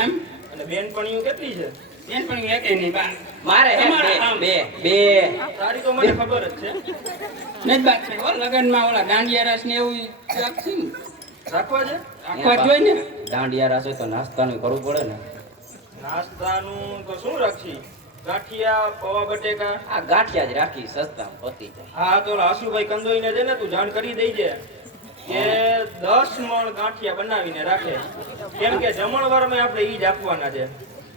એમ અને બેનપણીઓ કેટલી છે બેન પણ એકે નહીં બા. મારે હે તમારા આમ. બે બે તારી તો મને ખબર જ છે ને જ વાત છે હો, લગનમાં ઓલા દાંડિયા રસ ને એવું રાખશે ને રાખવા છે રાખવા જ જોઈએ ને. દાંડિયા રાસે તો નાસ્તાનું કરવું પડે ને. નાસ્તાનું તો શું રાખી ગાંઠિયા પૌવા બટેકા આ ગાંઠિયા જ રાખી સસ્તા પતી જાય. હા તો આશુભાઈ કંદોઈને છે ને તું જાણ કરી દેજે કે 10 મણ ગાંઠિયા બનાવીને રાખે કેમ કે જમણવારમાં આપણે ઈ જ આપવાના છે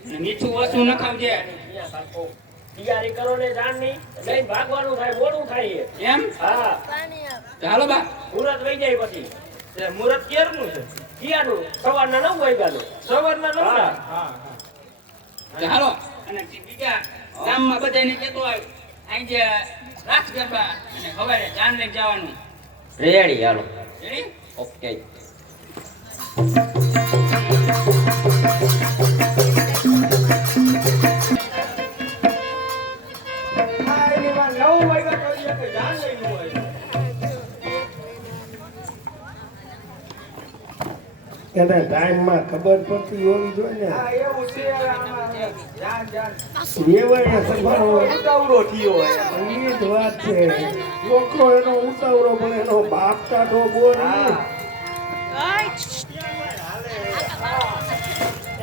ને મીઠું ઓછું નખાવજે. તૈયારી કરો ને જાણ નહીં લઈને ભાગવાનું થાય, મોડું થાય. એમ હા ચાલો બા. મુહૂર્ત વહી જાય પછી તે મુહૂર્ત ક્યારનું છે કિયાનું સવારના 9 વાગ્યાનું. સવારના નવરા હા. હા ચાલો અને બીજા ગામમાં બધાને કહેતો આવ અહીં જે રાસ ગરબા અને સવારે જાન લઈને જવાનું. રેડી હાલો. રેડી? ઓકે. આ એની વાત 9 વાગ્યા પછી આપણે જાન લઈને હોય. એને ટાઈમમાં ખબર પડતી હોવી જોઈએ ને. હા એવું છે આમાં જાન જાન એવાય સંભાળો ઉતાવળો થયો હોય. એ જ વાત છે. છોકરો એનો ઉતાવળો પણ એનો બાપ કાઢો બોલ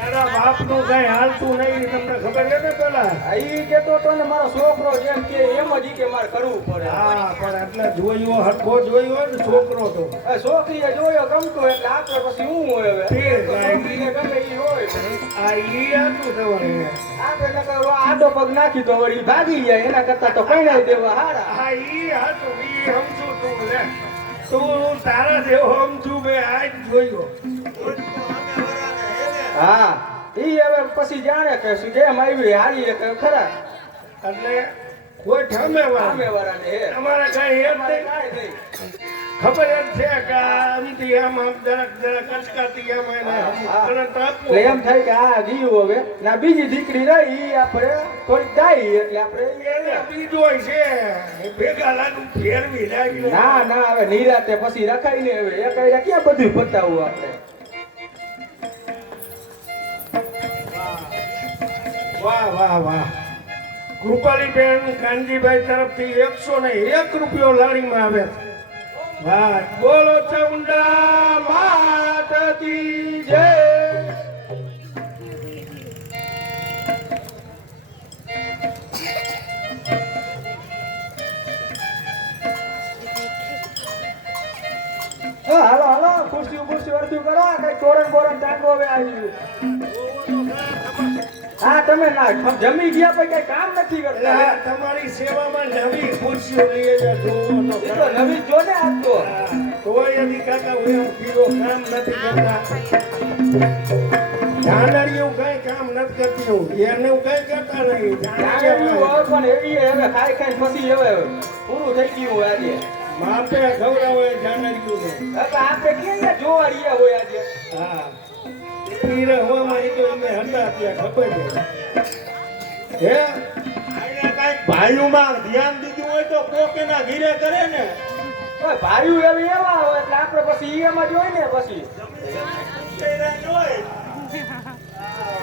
એના બાપનું કઈ હાલતું નહીં તમને ખબર છે ને પેલા. આ ઈ કેતો તો ને મારો છોકરો જેમ કે એમ જ ઈ કે મારે કરવું પડે. હા પણ એટલે જોયો હરખો જોયો ને છોકરો તો આ છોકરીએ જોયો ગમતું એટલે આપણે પછી હું હોય હવે ઠીક, તો છોકરીને ગમે ઈ હોય આ ઈ હતું તમારે. આપણે નકર આડો પગ નાખી તો વળી ભાગી જાય એના કરતા તો પૈણાઈ દેવા હારા. હા ઈ હતું ઈ સમજુ તું લે તું તારા જેવો સમજુ મેં આજ જોયો. હા ઈ હવે પછી જાણે કે શું કેમ આવી હારી કે ખરા એટલે કોઈ ઠમે સામે વાળાને હે તમારે કઈ એમ અમારે નહીં કાંઈ નહીં. ખબર જ છે કે આમથી આમ જરાક અચકાતી આમ એને કરંટ આપવો. એટલે એમ થાય કે આ જીવ હવે ના બીજી દીકરી રહી ઈ આપણે થોડીક દાઈ એટલે આપણે એને બીજોય છે ભેગા લાડુ ફેરવી લાગ્યો. ના ના હવે નિરાતે પછી રખાય ને હવે એક આયા ક્યાં બધું પતાવવું આપણે વાહ વાહ વાહ કૃપાલીબેન કાનજીભાઈ તરફથી 101 રૂપિયો લાડીમાં આવે છે. વાહ બોલો ચામુંડા માત કી જય. હાલો હાલો ખુરશી અડધું કરો કઈ તોરણ બોરણ ટાંગો હવે આવી હા તમે ના જમી ગયા પછી કઈ કામ નથી એટલે કરતા આ તમારી સેવામાં નવી ખુરશીઓ લઈએ છે જોવો તો એ તો ખરા. નવી જો ને આપતો તોય હજી કાકા હું એમ પીરો કામ નથી કરતા. જાનડીઓ કઈ કામ નથી કરતી હું એને હું કઈ કરતા નહીં. જાણ્યું હોય પણ એવી હવે ખાઈ ખાઈ પછી હવે પૂરું થઈ ગયું આજે માપે ખવડાવે જાનડ્યું ને. હવે આપણે ક્યાં જોવા રહ્યા હોય આજે હા પીરે હોવામાં ઈ તો એમને હતા ત્યાં ખબર છે હે ભાઈઓમાં ધ્યાન દીધું હોય તો કોક એના ઘીરે કરે ને. ઓય ભાઈઓ એવી એવા હોય એટલે આપણે પછી ઈ એમાં જોઈ ને પછી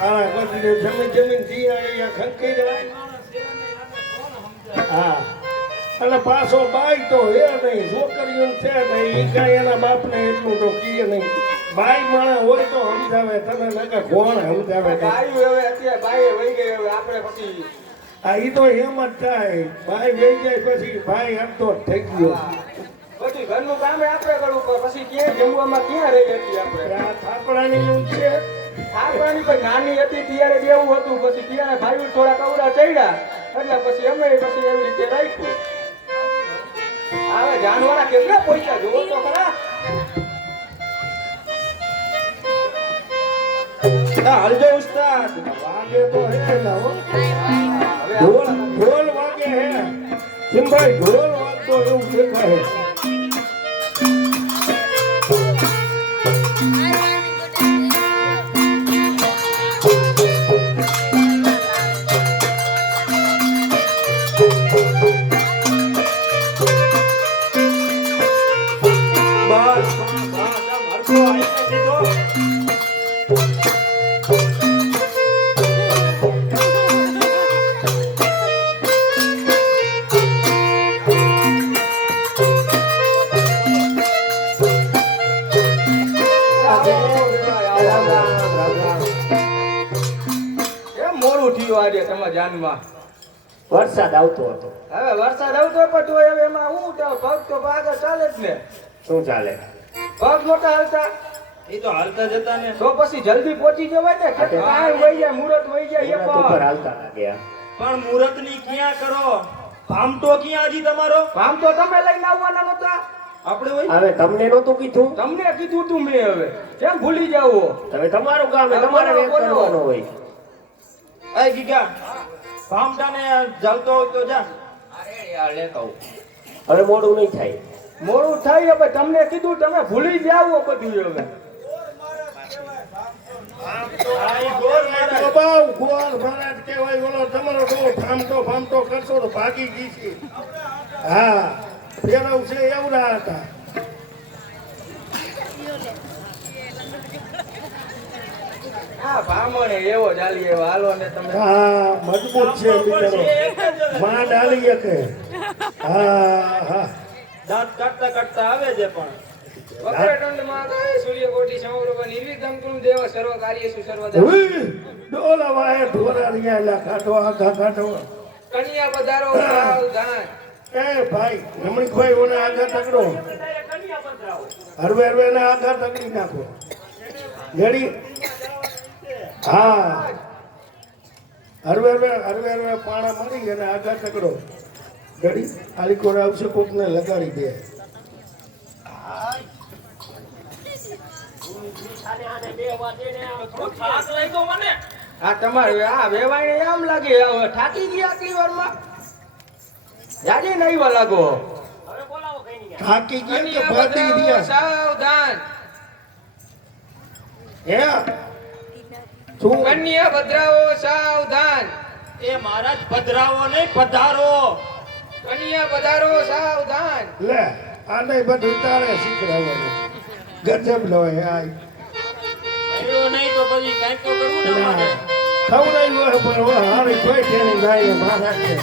હા પછી જમીન જીયા ખંકી દેવાય. હા અને પાછો બાઈ તો હે નહીં છોકરીઓ છે નહીં ઈ કાંઈ એના બાપને એટલું તો કીએ નહીં. બાઈ માણસ હોય તો સમજાવે તને નકર કોણ સમજાવે તને? ભાઈઓ હવે અત્યારે બાઈએ વહી ગઈ હવે આપણે પછી આ ઈ તો એમ જ થાય બાઈ વહી જાય પછી ભાઈ અડધો જ થઈ ગયો. પછી ઘરનું કામ આપણે કરવું પડે પછી ક્યાં જમવામાં ક્યાં રહી હતી આપણે આ થાપડાની નું છે આપણાની કોઈ નાની હતી ત્યારે દેવું હતું પછી ત્યારે ભાઈઓ થોડા કવડા ચડ્યા એટલે પછી અમે પછી એવી રીતે રાખ્યું હવે જાનવાના કેટલા પૈસા જોવો તો ખરા હાલજો ઉસ્તાદ. વાગે તો હે લાવો હવે ઢોલ વાગે હે સિંભાઈ ઢોલ વાગતો એવું દેખાય. બસ આમ હરખો આવી સીધો. કેમ મોડું થયું આજે તમારા જાનમાં વરસાદ આવતો હતો. હવે વરસાદ આવતો પણ તો હવે એમાં હું તો પગ તો આગળ ચાલે જ ને શું ચાલે? પગ નહોતા હાલતા એ તો હાલતા જતા ને. તો પછી જલ્દી પહોંચી જવાય ને કે કાંઈ વહી જાય મુહૂર્ત વહી જાય એ ઉપર પણ હાલતા લાગ્યા. પણ મુહૂર્ત ની ક્યાં કરો? આમ તો ક્યાં હજી તમારો? આમ તો તમે લઈને આવવાના નહોતા આપણે હોય હવે તમને નહોતું કીધું? તમને કીધું તું મેં હવે કેમ ભૂલી જાવો હવે તમારું કામ છે, તમારે વેત કરવાનો હોય. એ ગીગા ભામટાને જાવતો હોય તો જા. હવે મોડું નહીં થાય. મોડું થાય હવે તમને કીધું તમે ભૂલી જાવો બધું હવે આ ઈ ગોર મારે. બાબા ગોળ મહારાજ કહેવાય ઓલો તમારો ડો ફામતો કરશો તો ભાગી ગઈ છે. હા ફેરવ છે એવડા હતા. હા ભામણે એવો ચાલી એવો હાલો ને તમે હા મજબૂત છે બિચારો માં ડાલી શકે. હા હા દાંત કાઢતા કાઢતા આવે છે પણ વક્રતુંડમાં ગાય સૂર્યકોટી સમગ્ર નિર્વિઘ્નં કુરુ દેવ સર્વ કાર્યેષુ સર્વદા ઉઈ, ડોલા વાહે ઢોરા રહ્યા લા કાઢો આખા કાઢો. કન્યા પધારો સાવધાન એ ભાઈ રમણીકભાઈ ઓને આગળ તકડો હરવે હરવે ને આગળ તકડી નાખો રેડી. હા હરવે હરવે પાણા મારી અને આગળ તકડો રેડી. આલી કોર આવશે કોક ને લગાડી દે. આ તમારે આ વેવાઈને આમ લાગે હવે થાકી ગયા આટલી વારમાં જાજી નહીં લાગો થાકી ગયા કે કન્યા ભાગી પધારો ગયા સાવધાન હે શું કન્યા પધરાવો સાવધાન એ મહારાજ પધરાવો નહીં પધારો. કન્યા પધારો સાવધાન લે આને બધું તારે શીખડાવવાનું ગજબ લોય આ આવ્યો નહીં તો પછી કાંઈક તો કરવું ને મારે. ખવડાવી હોય પણ હવે હારી કોઈ તેની ગાય મારા છે.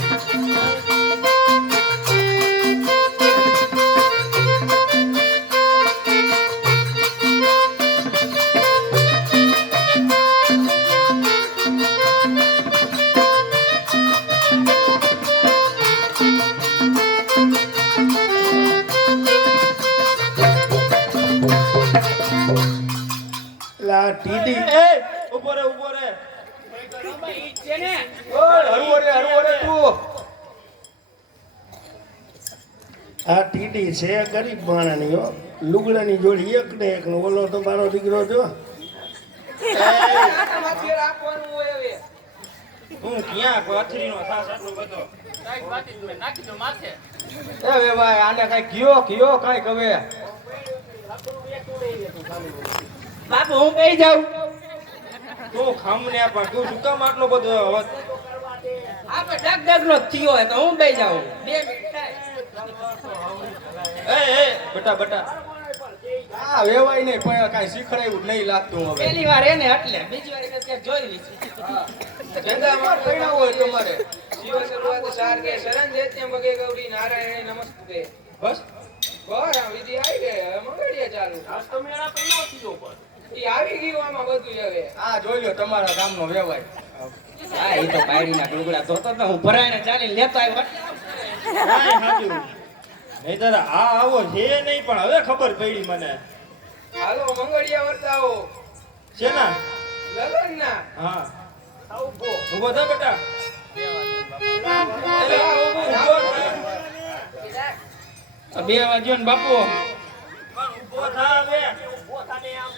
લા ટીડી એ ઉભો રે ઉભો રે. ઓય હરવો રે તું આ ટીડી છે ગરીબ માણાની હો લુગડાની જોડી એક ને એક નો ઓલો તો મારો દીકરો જો માથે રાખવાનું હોય હવે હું ક્યાં કોઈ અથરીનો થાસ આટલો બધો એ વે ભાઈ આને કઈ કયો કઈ કવે બાપુ હું બેહી જાઉં તું ખામને પણ તું શું કામ આટલો બધો અવાજ? આપણે ડગ નો થયો હોય તો હું બેહી જાઉં 2 મિનિટ થાય એ બટા આ વેવાય નહીં પણ કઈ શીખડાયું જ નહીં લાગતું હવે પહેલી વાર એને એટલે બીજી વાર એને ક્યાંક જોઈ લીધી ધંધામાં પૈણાવું હોય તમારે શિવ શરૂઆત સાર કે શરણ દૈત્ય બગે ગૌરી નારાયણ નમસ્તે બસ બસ આ વિધિ આવી ગઈ હવે મંગળીએ ચાલુ આજ તો મેળા પહેલો થયો પણ ઈ આવી ગયું આમાં બધું હવે આ જોઈ લ્યો તમારા ગામનો વેવાય હા એ તો બાયડીના ગુગડા ધોતો તો હું ભરાઈને ચાલી લેતો આવ્યો કાંઈ સાચું નહીંતર આ આવો છે નહીં પણ હવે ખબર પડી મને હાલો મંગળિયા વર્તાવો શેના લગન ના હા ઉભો ઉભો થા બેટા અરે આ ઉભો થા. 2 વાગ્યો ને બાપુ ઉભો થા હવે ઉભો થાને આમ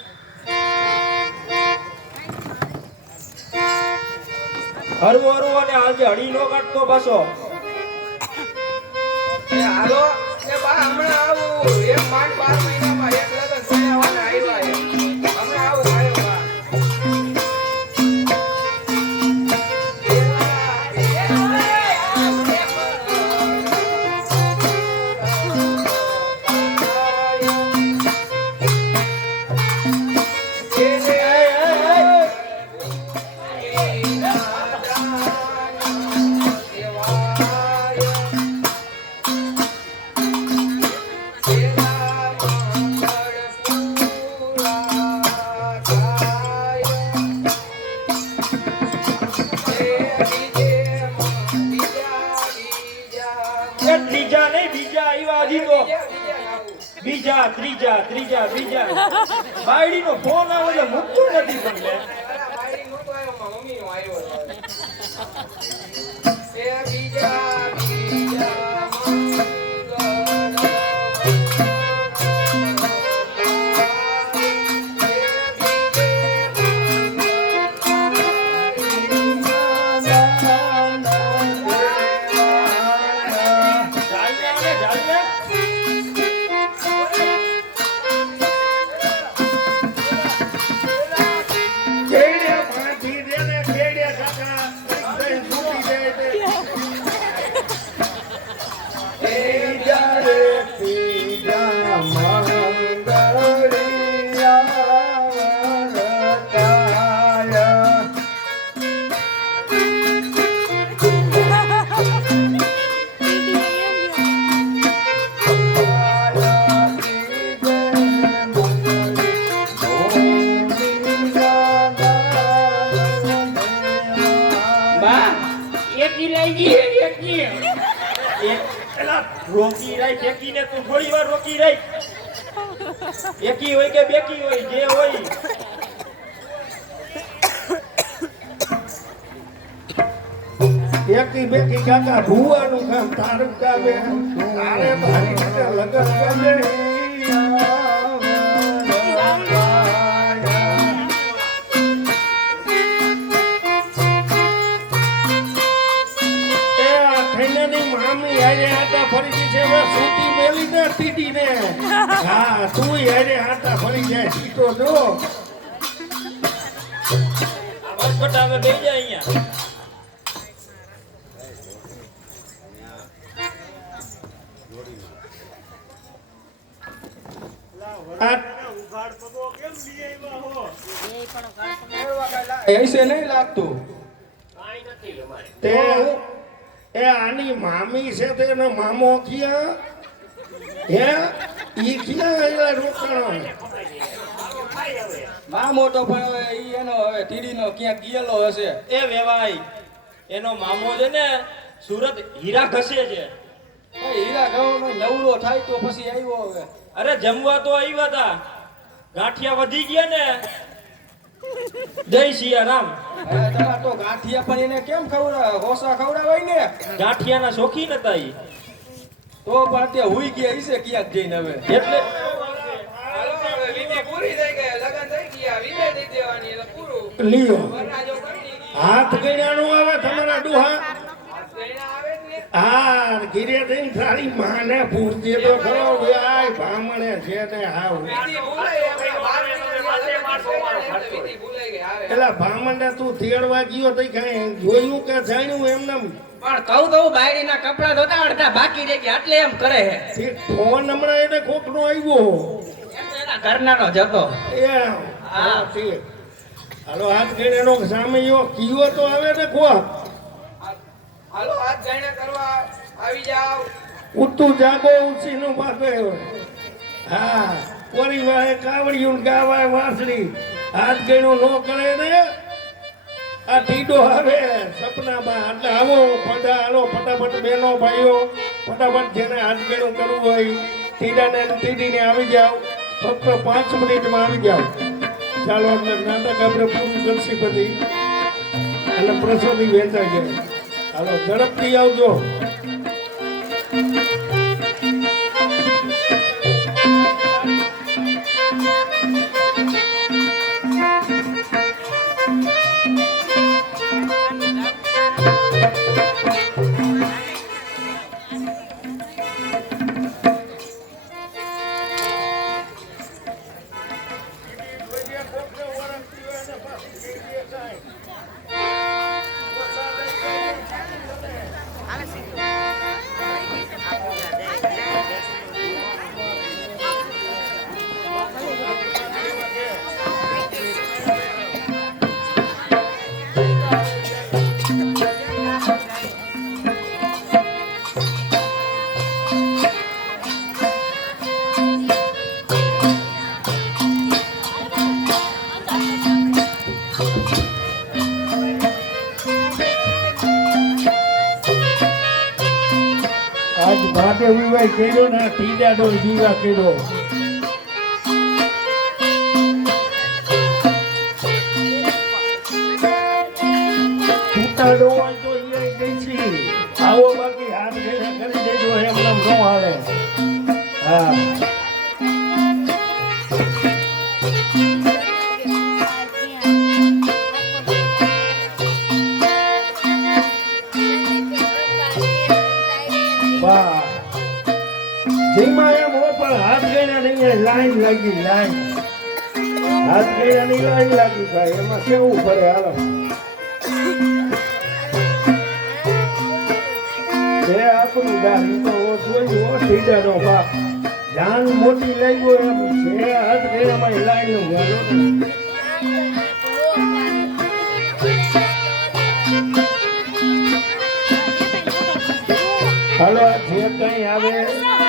હરવો અને આજે હળી નો કાઢતો પાછો એ હાલો એ બા હમણાં આવું એક માંડ 12 મહિનામાં એક લગન થયાવાના આવ્યા છે હમણાં આવું આવ્યો બા એ ત્રીજા નહીં બીજા આવ્યા હજી તો બીજા ત્રીજા બાયડી નો ફોન આવે એટલે મૂકતો નથી પણ લે. મમ્મી નો આવ્યો એ બીજા જાલને જાલને કેડ્યા ભાંગી દે ને કેડ્યા કાકા દહીં ફૂટી જાય તે. પીજા રે પીજા મંગળિયા વરતાય. બા એકી લઈ ગઈ એકી એલા રોકી રાઈ ફેંકીને તું થોડી વાર રોકી રાઈ એકી હોય કે બેકી હોય જે હોય એકી બેકી કાકા ભૂવાનું કામ તારું કામે તારે મારી માટે લગન કરે. એ આ થઈને મામી હારે આટા ફરી ગઈ છે હવે સૂટી મેલી ને ટીટી ને હા તું હારે આટા ફરી જાય સીટો જો આ બસ બટા હવે બેસી જા અહીંયા ऐसे નહીં લાગતું કાંઈ નથી અમારે તે એ આની મામી છે તે એનો મામો ક્યાં હે ઈ ક્યાં એલા રોકાણો થાય હવે બા મોટો પણ હવે ઈ એનો હવે ટીડીનો ક્યાંક ગયેલો હશે એ વેવાઈ એનો મામો છે ને સુરત હીરા ઘસે છે એ હીરા ઘઉંનો નવરો થાય તો પછી આવ્યો હવે અરે જમવા તો આવ્યા હતા ગાંઠિયા વધી ગયા ને જય સિયારામ હવે તમાર તો ગાંઠિયા પણ એને કેમ હોસા ખવડાવાય ને ગાંઠિયાના શોખીન હતા ઈ તો પણ અત્યારે હુઈ ગયા હશે ક્યાંક જઈને હવે એટલે હાલો હવે વિધિ પૂરી થઈ ગઈ લગન થઈ ગયા વિદાય દઈ દેવાની એટલે પૂરું લ્યો વરરાજો કરી દીધી હાથ ગણ્યાનું આવે તમારે હા ઘીરે જઈને તારી માને પૂછજે તો ખરો આય ભામણે છે ને હાવ વિધિ ભૂલાઈ આપણે 12 મહિના વિધિ ભૂલાઈ ગઈ આવે એલા ભામણે તું તેડવા ગયો તો કઈ જોયું કે જાણ્યું એમને પણ કહું બાયડીના કપડા ધોતા અડધા બાકી રહી ગયા એટલે એમ કરે છે ફોન હમણાં એને કોકનો આવ્યો એમ તો એના ઘરનાનો જ હતો એ હા ઠીક હાલો હાથ ગઈને એનો સામે યો કીયો તો આવે ને કો હાલો હાથ ગાયણા કરવા આવી જાવ ઉતું જાગો ઉસીનું પાસે હા પરિવારે કાવડિયું ગાવાય વાસળી હાથ ગણો નો કરે ને આ ટીડો આવે સપનામાં એટલે આવો હાલો ફટાફટ બેનો ભાઈઓ ફટાફટ જેને હાથ ગણું કરવું હોય ટીડાને ટીડીને આવી જાવ ફક્ત 5 મિનિટમાં આવી જાવ ચાલો એટલે નાટક આપણે પૂરું કરશી પછી અને પ્રસાદી વેચાઈ જાય હાલો ઝડપથી આવજો આજ ભાડે વિવાહ કર્યો ને ટીડા ડોલ વિવાહ કર્યો તૂટાડો હોય તો એ ગઈ છે આવો બાકી હાથ ગઈને કરી દેજો એમ નામ ન હાલે હા જેમાં એમ હો પણ હાથ ગયના નહીં લાઈન લાગી લાઈન હાથ ગયનાની લાઈન લાગી ભાઈ એમાં કેવું પડે હાલો તે આપણું દાન તો જોયું ઢીડાનો બાપ જાન મોટી લઈ ગયો એમ છે હાથ ગયનામાં લાઈન નું ગાલો હાલો જે કઈ આવે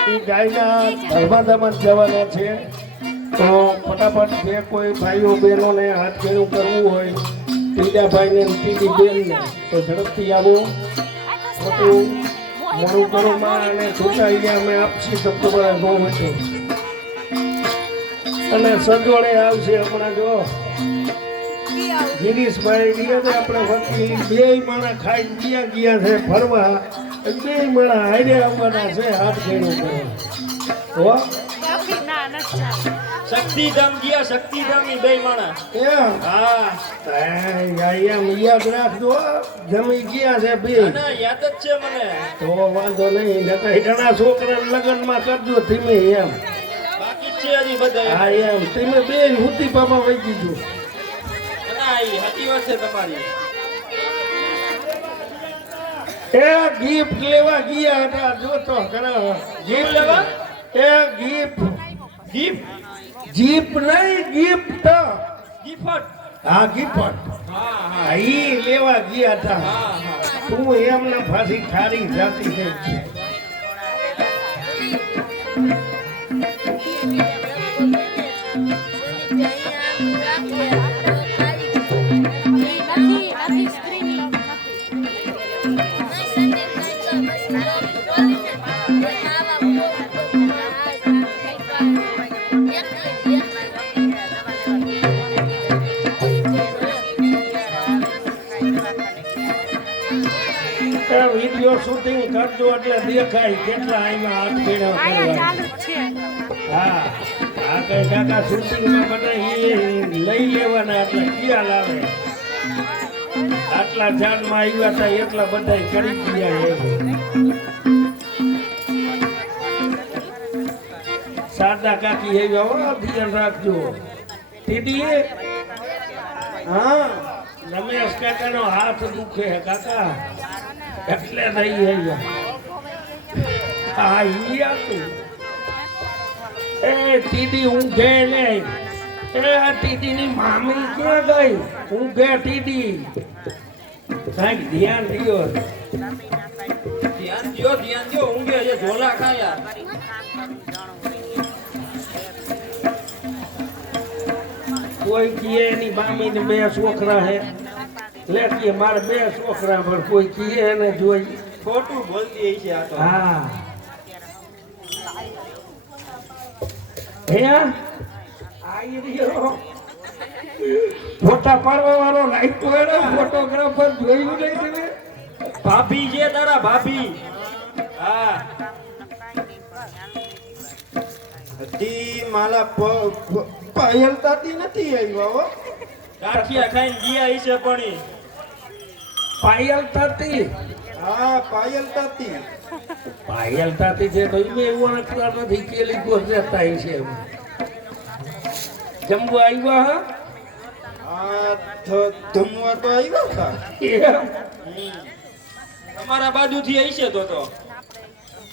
એ ગાયના ધર્માદામાં જવાના છે તો ફટાફટ જે કોઈ ભાઈઓ બહેનોને હાથ ગેણું કરવું હોય ટીડાભાઈને ટીડી બેનને તો ઝડપથી આવો ખોટું મોડું કરોમાં અને છૂટાઈ અમે આપશી તો તમારા ન હોય અને સજોડે આવશે હમણાં જો ગિરીશભાઈ ગયા આપણે વકીલ બે માણા ખાઈ ગયા છે ફરવા બે માણા હારે આવવાના છે હાથ ગેણું કરવા શક્તિધામ ગયા શક્તિધામ ઈ બે માણા એમ હા એમ યાદ રાખજો જમી ગયા છે બે ના યાદ જ છે મને તો વાંધો નહીં નકર ઘણા છોકરા લગ્નમાં કરજો ધીમે એમ બાકી જ છે હજી બધા હા એમ તમે બે હુતી પાપા વહી દીધું ના ઈ સાચી વાત છે તમારી એ ગિફ્ટ લેવા ગયા હતા જોતો ખરા ગિફ્ટ લેવા એ ગિફ્ટ ગિફ્ટ જીપ નહીં ગિફ્ટ ગિફ્ટ હા ગિફ્ટ હા હા ઈ લેવા ગયા હતા હા હા તું એમને પાછી ખારી જાતી થઈ છે વિડીયો શૂટિંગ કરજો એટલે દેખાય કેટલા અહીંયા હાથ ભેળા કરવા હા આ કઈ કાકા શૂટિંગમાં બધા એ લઈ લેવાના એટલે ખ્યાલ આવે આટલા ઝાડમાં આવ્યા હતા એટલા બધા કરી ગયા એમ. સાદા કાકી આવ્યા હો, ધ્યાન રાખજો. દીદી હા રમેશ કાકાનો હાથ દુખે હે કાકા એટલે નહીં આવ્યા. હા ઈ હતું. એ દીદી ઊંઘે નહીં. એ આ દીદીની મામી ક્યાં ગઈ? ઊંઘે દીદી. કાંઈક ધ્યાન દ્યો. ધ્યાન દ્યો ઊંઘે છે ઝોલા ખાયા. કોઈ કીએ એની મામી ને 2 છોકરા હે. લે કે મારે 2 છોકરા પણ કોઈ કીએ એને જોઈ. ખોટું બોલતી છે આ તો. હા હે આઈ રહ્યો. ફોટા પાડવા વાળો રાખ્યો એને ફોટોગ્રાફર જોયું નહીં તમે? ભાભી છે તારા ભાભી. હા હજી માલા પાયલ તાતી નથી આવ્યા હો. ગાંઠિયા ખાઈને ગયા હશે પણ પાયલ તાતી. હા પાયલ તાતી. પાયલ તાતી છે તો એમ એવું અણકતા નથી કેલી કોર જતા છે એમ. જમવા આવ્યા હા આ ધમવા તો આવ્યા હતા. એમ તમારા બાજુથી હશે તો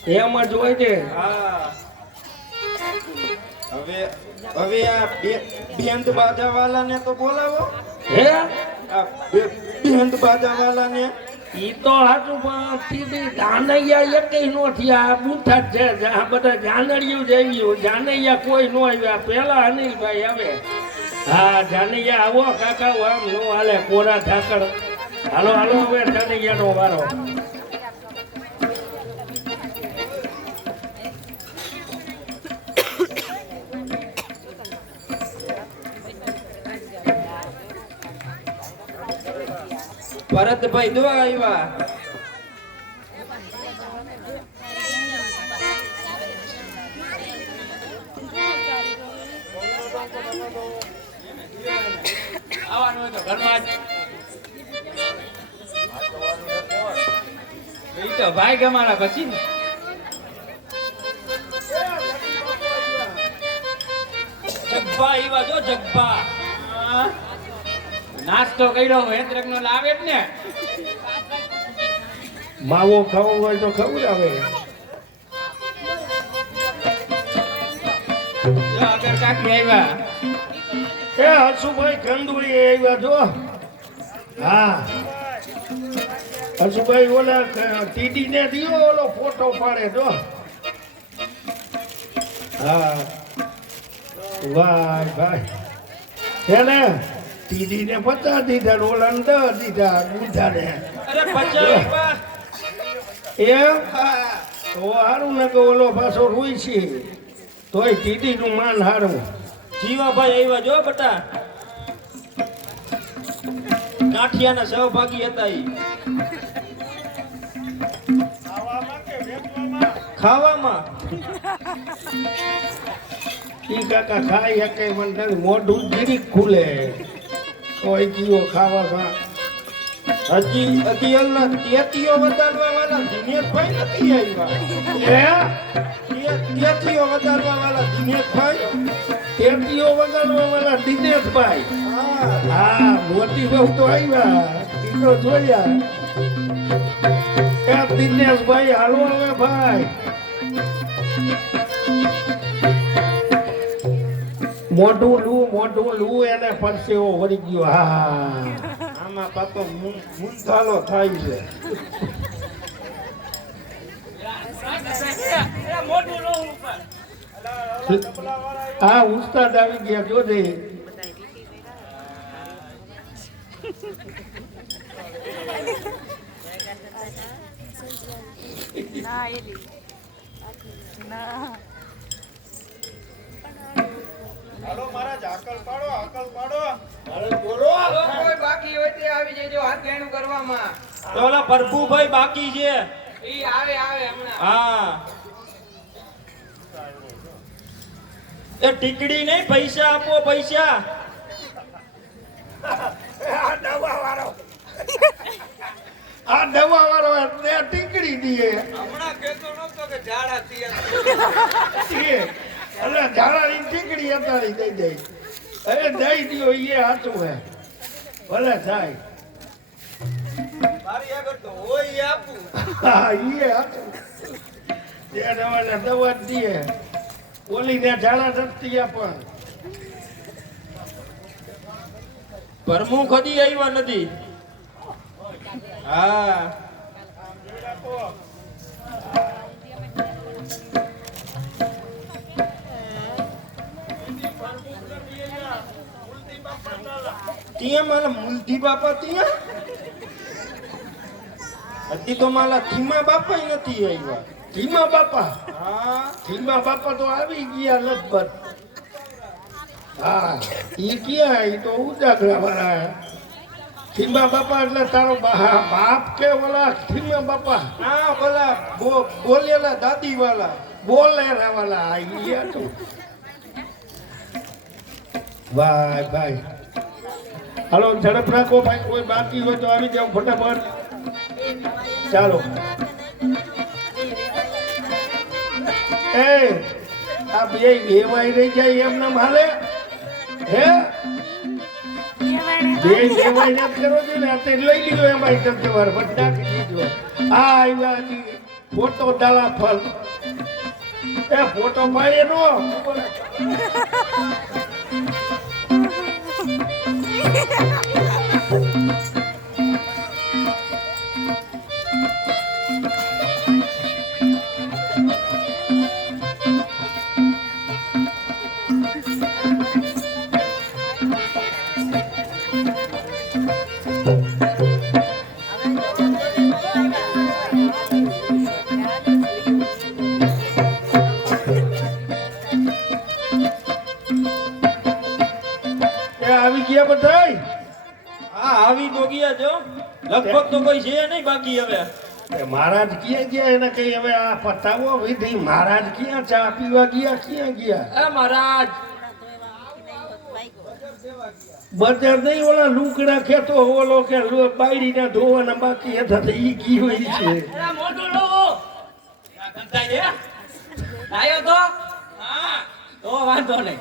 એમ જ હોય ને. હા હવે આ બેન્ડ બાજા વાળાને તો બોલાવો. હે આ બેન્ડ બાજા વાળાને ઈ તો હાચું પણ સીધી જાનૈયા એકેય નો થયા. આ બુઠા જ છે. આ બધા જાનડિયું જ આવ્યું. જાનૈયા કોઈ નો આવ્યા. પેલા અનિલભાઈ આવે. હા જાનૈયા આવો કાકા આમ નો હાલે કોરા ઠાકર. હાલો હાલો હવે જાનૈયાનો વારો. ભરતભાઈ દો આવ્યા. આવવાનું હોય તો ઘરમાં જ. એ તો ભાઈ ગમારા પછી ને. જગ્બા આવ્યા જો જગ્બા. નાસ્તો કર્યો હેન્દ્રક નો લાવે જ ને. માવો ખાવો હોય તો ખવડાવે. જો આગળ કાકી આવ્યા. એ હસુભાઈ કંદુરી આવ્યા જો. હા હસુભાઈ ઓલા ટીડી ને દિયો ઓલો ફોટો પાડે જો. હા વાહ ભાઈ છે ને ટીડી ને 50 દીધા ને ઓલા ને 10 દીધા ગુંઠા ને. અરે પચાસ એમ તો હારું ને કે ઓલો પાછો રૂઈ છે તોય ટીડી નું માન હારું. જીવાભાઈ આવ્યા જો બટા. ગાંઠિયાના સહભાગી હતા ઈ. ખાવામાં ઈ કાકા ખાઈ શકે મને મોઢું જીરીક ખુલે કોઈ કીઓ ખાવામાં. હજી અલના તેતીઓ વધારવા વાળા દિનેશભાઈ નથી આવ્યા. તેતીઓ વધારવા વાળા દિનેશભાઈ. તેટીઓ વગાડવા વાળા દિનેશભાઈ. હા મોટી બહુ તો આવ્યા ઈ તો જોયા. એ દિનેશભાઈ હાલો હવે ભાઈ. મોઢું લૂ એને પરસેવો વળી ગયો. હા આમાં પાછો મુંધાલો થાય છે. હા ઉસ્તાદ આવી ગયા જોજે. હાલો મારા ઝાકળ પાડો આકલ પાડો. કોઈ બાકી હોય તે આવી જજો હાથ ગેણું કરવામાં. તો ઓલા પ્રભુભાઈ બાકી છે. ઈ આવે હમણાં. હા એ ટીકડી નહીં પૈસા આપો પૈસા. આ દવા વાળો આ દવા વાળો ને ટીકડી દીએ હમણાં કહેતો નહોતો કે ઝાડા થયા એટલે ઝાડાની ટીકડી અતારી દઈ દઈ અરે દઈ દ્યો એ હાચું હે ભલે થાય મારી આગળ તો હોય એ આપું હા એ હાચું તે દવાને દવા જ દીએ બોલીને ઝાડા નથી પણ પ્રમુખ હજી આવ્યા નથી હા ત્યાં મારા મુલધી બાપા ત્યાં હજી તો મારા ધીમા બાપા નથી આવ્યા ધીમા બાપા હા ધીમા બાપા તો આવી ગયા લગભગ હા ઈ ક્યાં ઈ તો ઉજાગરા વાળા ધીમા બાપા એટલે તારો બાપ કે ઓલા ધીમા બાપા હા બોલા બોલેલા દાદી વાલા બોલે રે વાલા ઈ હતું ભાઈ ભાઈ હાલો ઝડપ રાખો ભાઈ કોઈ બાકી હોય તો આવી જાવ ફટાફટ ચાલો એ આ બે વેવાઈ રહી જાય એમને હાલે હે બે વેવાઈ ના કરો છો ને અત્યારે લઈ લીધો એમાં તમને વાર બધા દીધો આ આવ્યા હજી ફોટો ડાલા ફલ એ ફોટો પાડે નો આવી ગયા બધાય હા આવી તો ગયા જો લગભગ તો કોઈ છે નહીં બાકી હવે મહારાજ ક્યાં ગયા એને કઈ હવે આ પતાવો વિધિ મહારાજ ક્યાં ચા પીવા ગયા ક્યાં ગયા એ મહારાજ બજાર નહીં ઓલા લુકડા ખેતો ઓલો કે બાયડી ના ધોવાના બાકી હતા તો ઈ કી હોય છે એલા મોટું લોવો આ કંટાઈ દે આયો તો હા તો વાંધો નહીં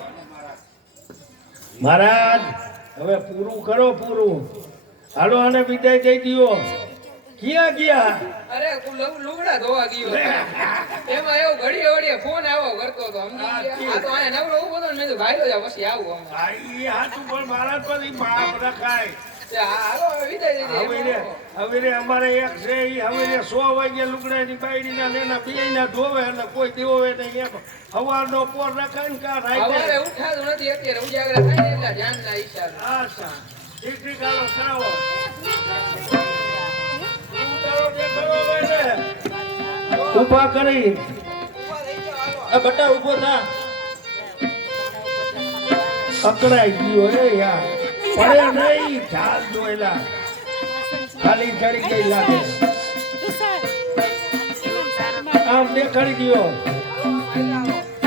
મહારાજ હવે પૂરું કરો પૂરું હાલો આને વિદાય દઈ દ્યો ક્યાં ગયા અરે લુગડા ધોવા ગયો એમાં એવું ઘડીએ વળીએ ફોન આવો કરતો હતો આ તો અહીંયા નવરો ઉભો હતો ને મેં કીધું ભાઈ લો જા પછી આવું અમે આ ઈ હાચું પણ મહારાજ પછી માપ રખાય હાલો હવે વિદાય દઈ દઈએ. હવે રે અમારે એક છે ઈ હવે રે 100 વાગ્યા લુગડાની બાયડી ના લેના બે ના ધોવે અને કોઈ દેવે નહીં એમ હવારનો પોર રખાય ને કા સવારે રાઈતે ઉઠાતું નથી અત્યારે ઉજાગરા થાય ને એટલે ધ્યાનના હિસાબે આશા ઠીક ઠીક હાલો સરાવો ઉતારો દેખાડો હવે ને ઊભા કરી આ બટા ઉભો થા અકડાઈ ગયો હે યાર પડે નહીં ઝાલ જોયેલા ખાલી ચડી ગઈ લાગે આમ દેખાડી દ્યો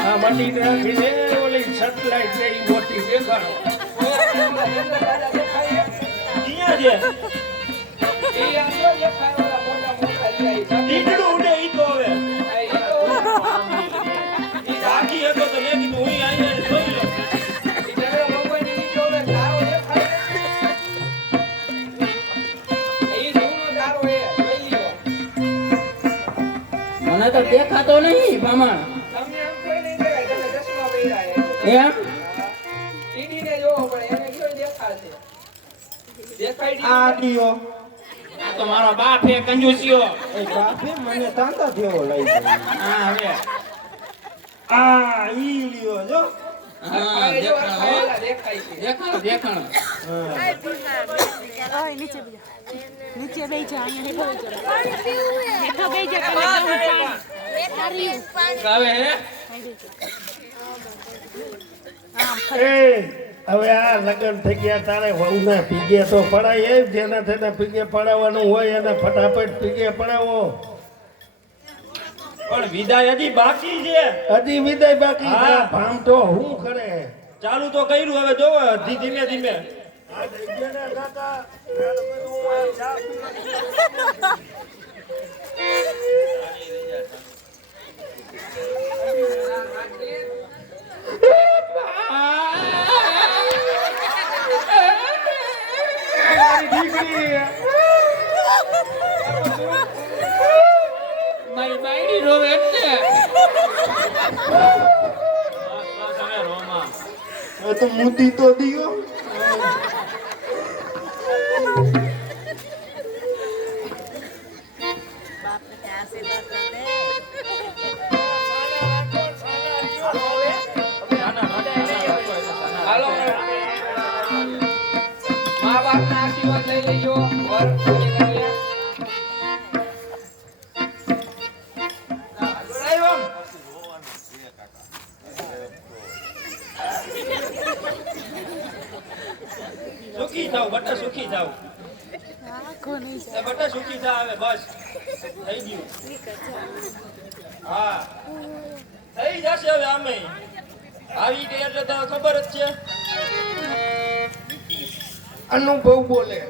આ મટી રાખીને ઓલી સટલાઈટ છે ઈ મોટી દેખાડો ક્યાં છે દીકડું ઉડે ઈ તો હવે બાકી હતો તો મેં કીધું હું આવીને જોઈ લઉં મને તો દેખાતો નહીં ભમણ એમ આ દિયો આ તો મારો બાપ હે કંજૂસિયો એ બાપે મને તાંતા થયો લઈ ગયો હા હવે આ ઈ લ્યો જો હા દેખાણો દેખાણો ઓય નીચે બેસી જા અહીંયા હેઠો બેસી જા હવે હે એ હવે આ લગન થઈ ગયા તારે વહુના પીગે તો પડાય એ જેના થઈને પીગે પડાવવાનું હોય એને ફટાફટ પીગે પડાવો પણ વિદાય હજી બાકી છે હજી વિદાય બાકી હા. ભામ તો હું કરે ચાલુ તો કર્યું હવે જોવો ધીમે ધીમે આ જગ્યાના કાકા ત્યારે બધું આ ચા પીવા. મારી બાયડી રોવે એટલે તો મૂતી તો દિયો. હાલો મા બાપના આશીર્વાદ લઈ લેજો વર પૂરી કરી લે. સુખી થાવ બટા, સુખી થાવ. એ બટા સુખી થા હવે બસ થઈ ગયું. હા થઈ જશે હવે. આમે આવી ગઈ એટલે તો ખબર જ છે. અનુભવ બોલે.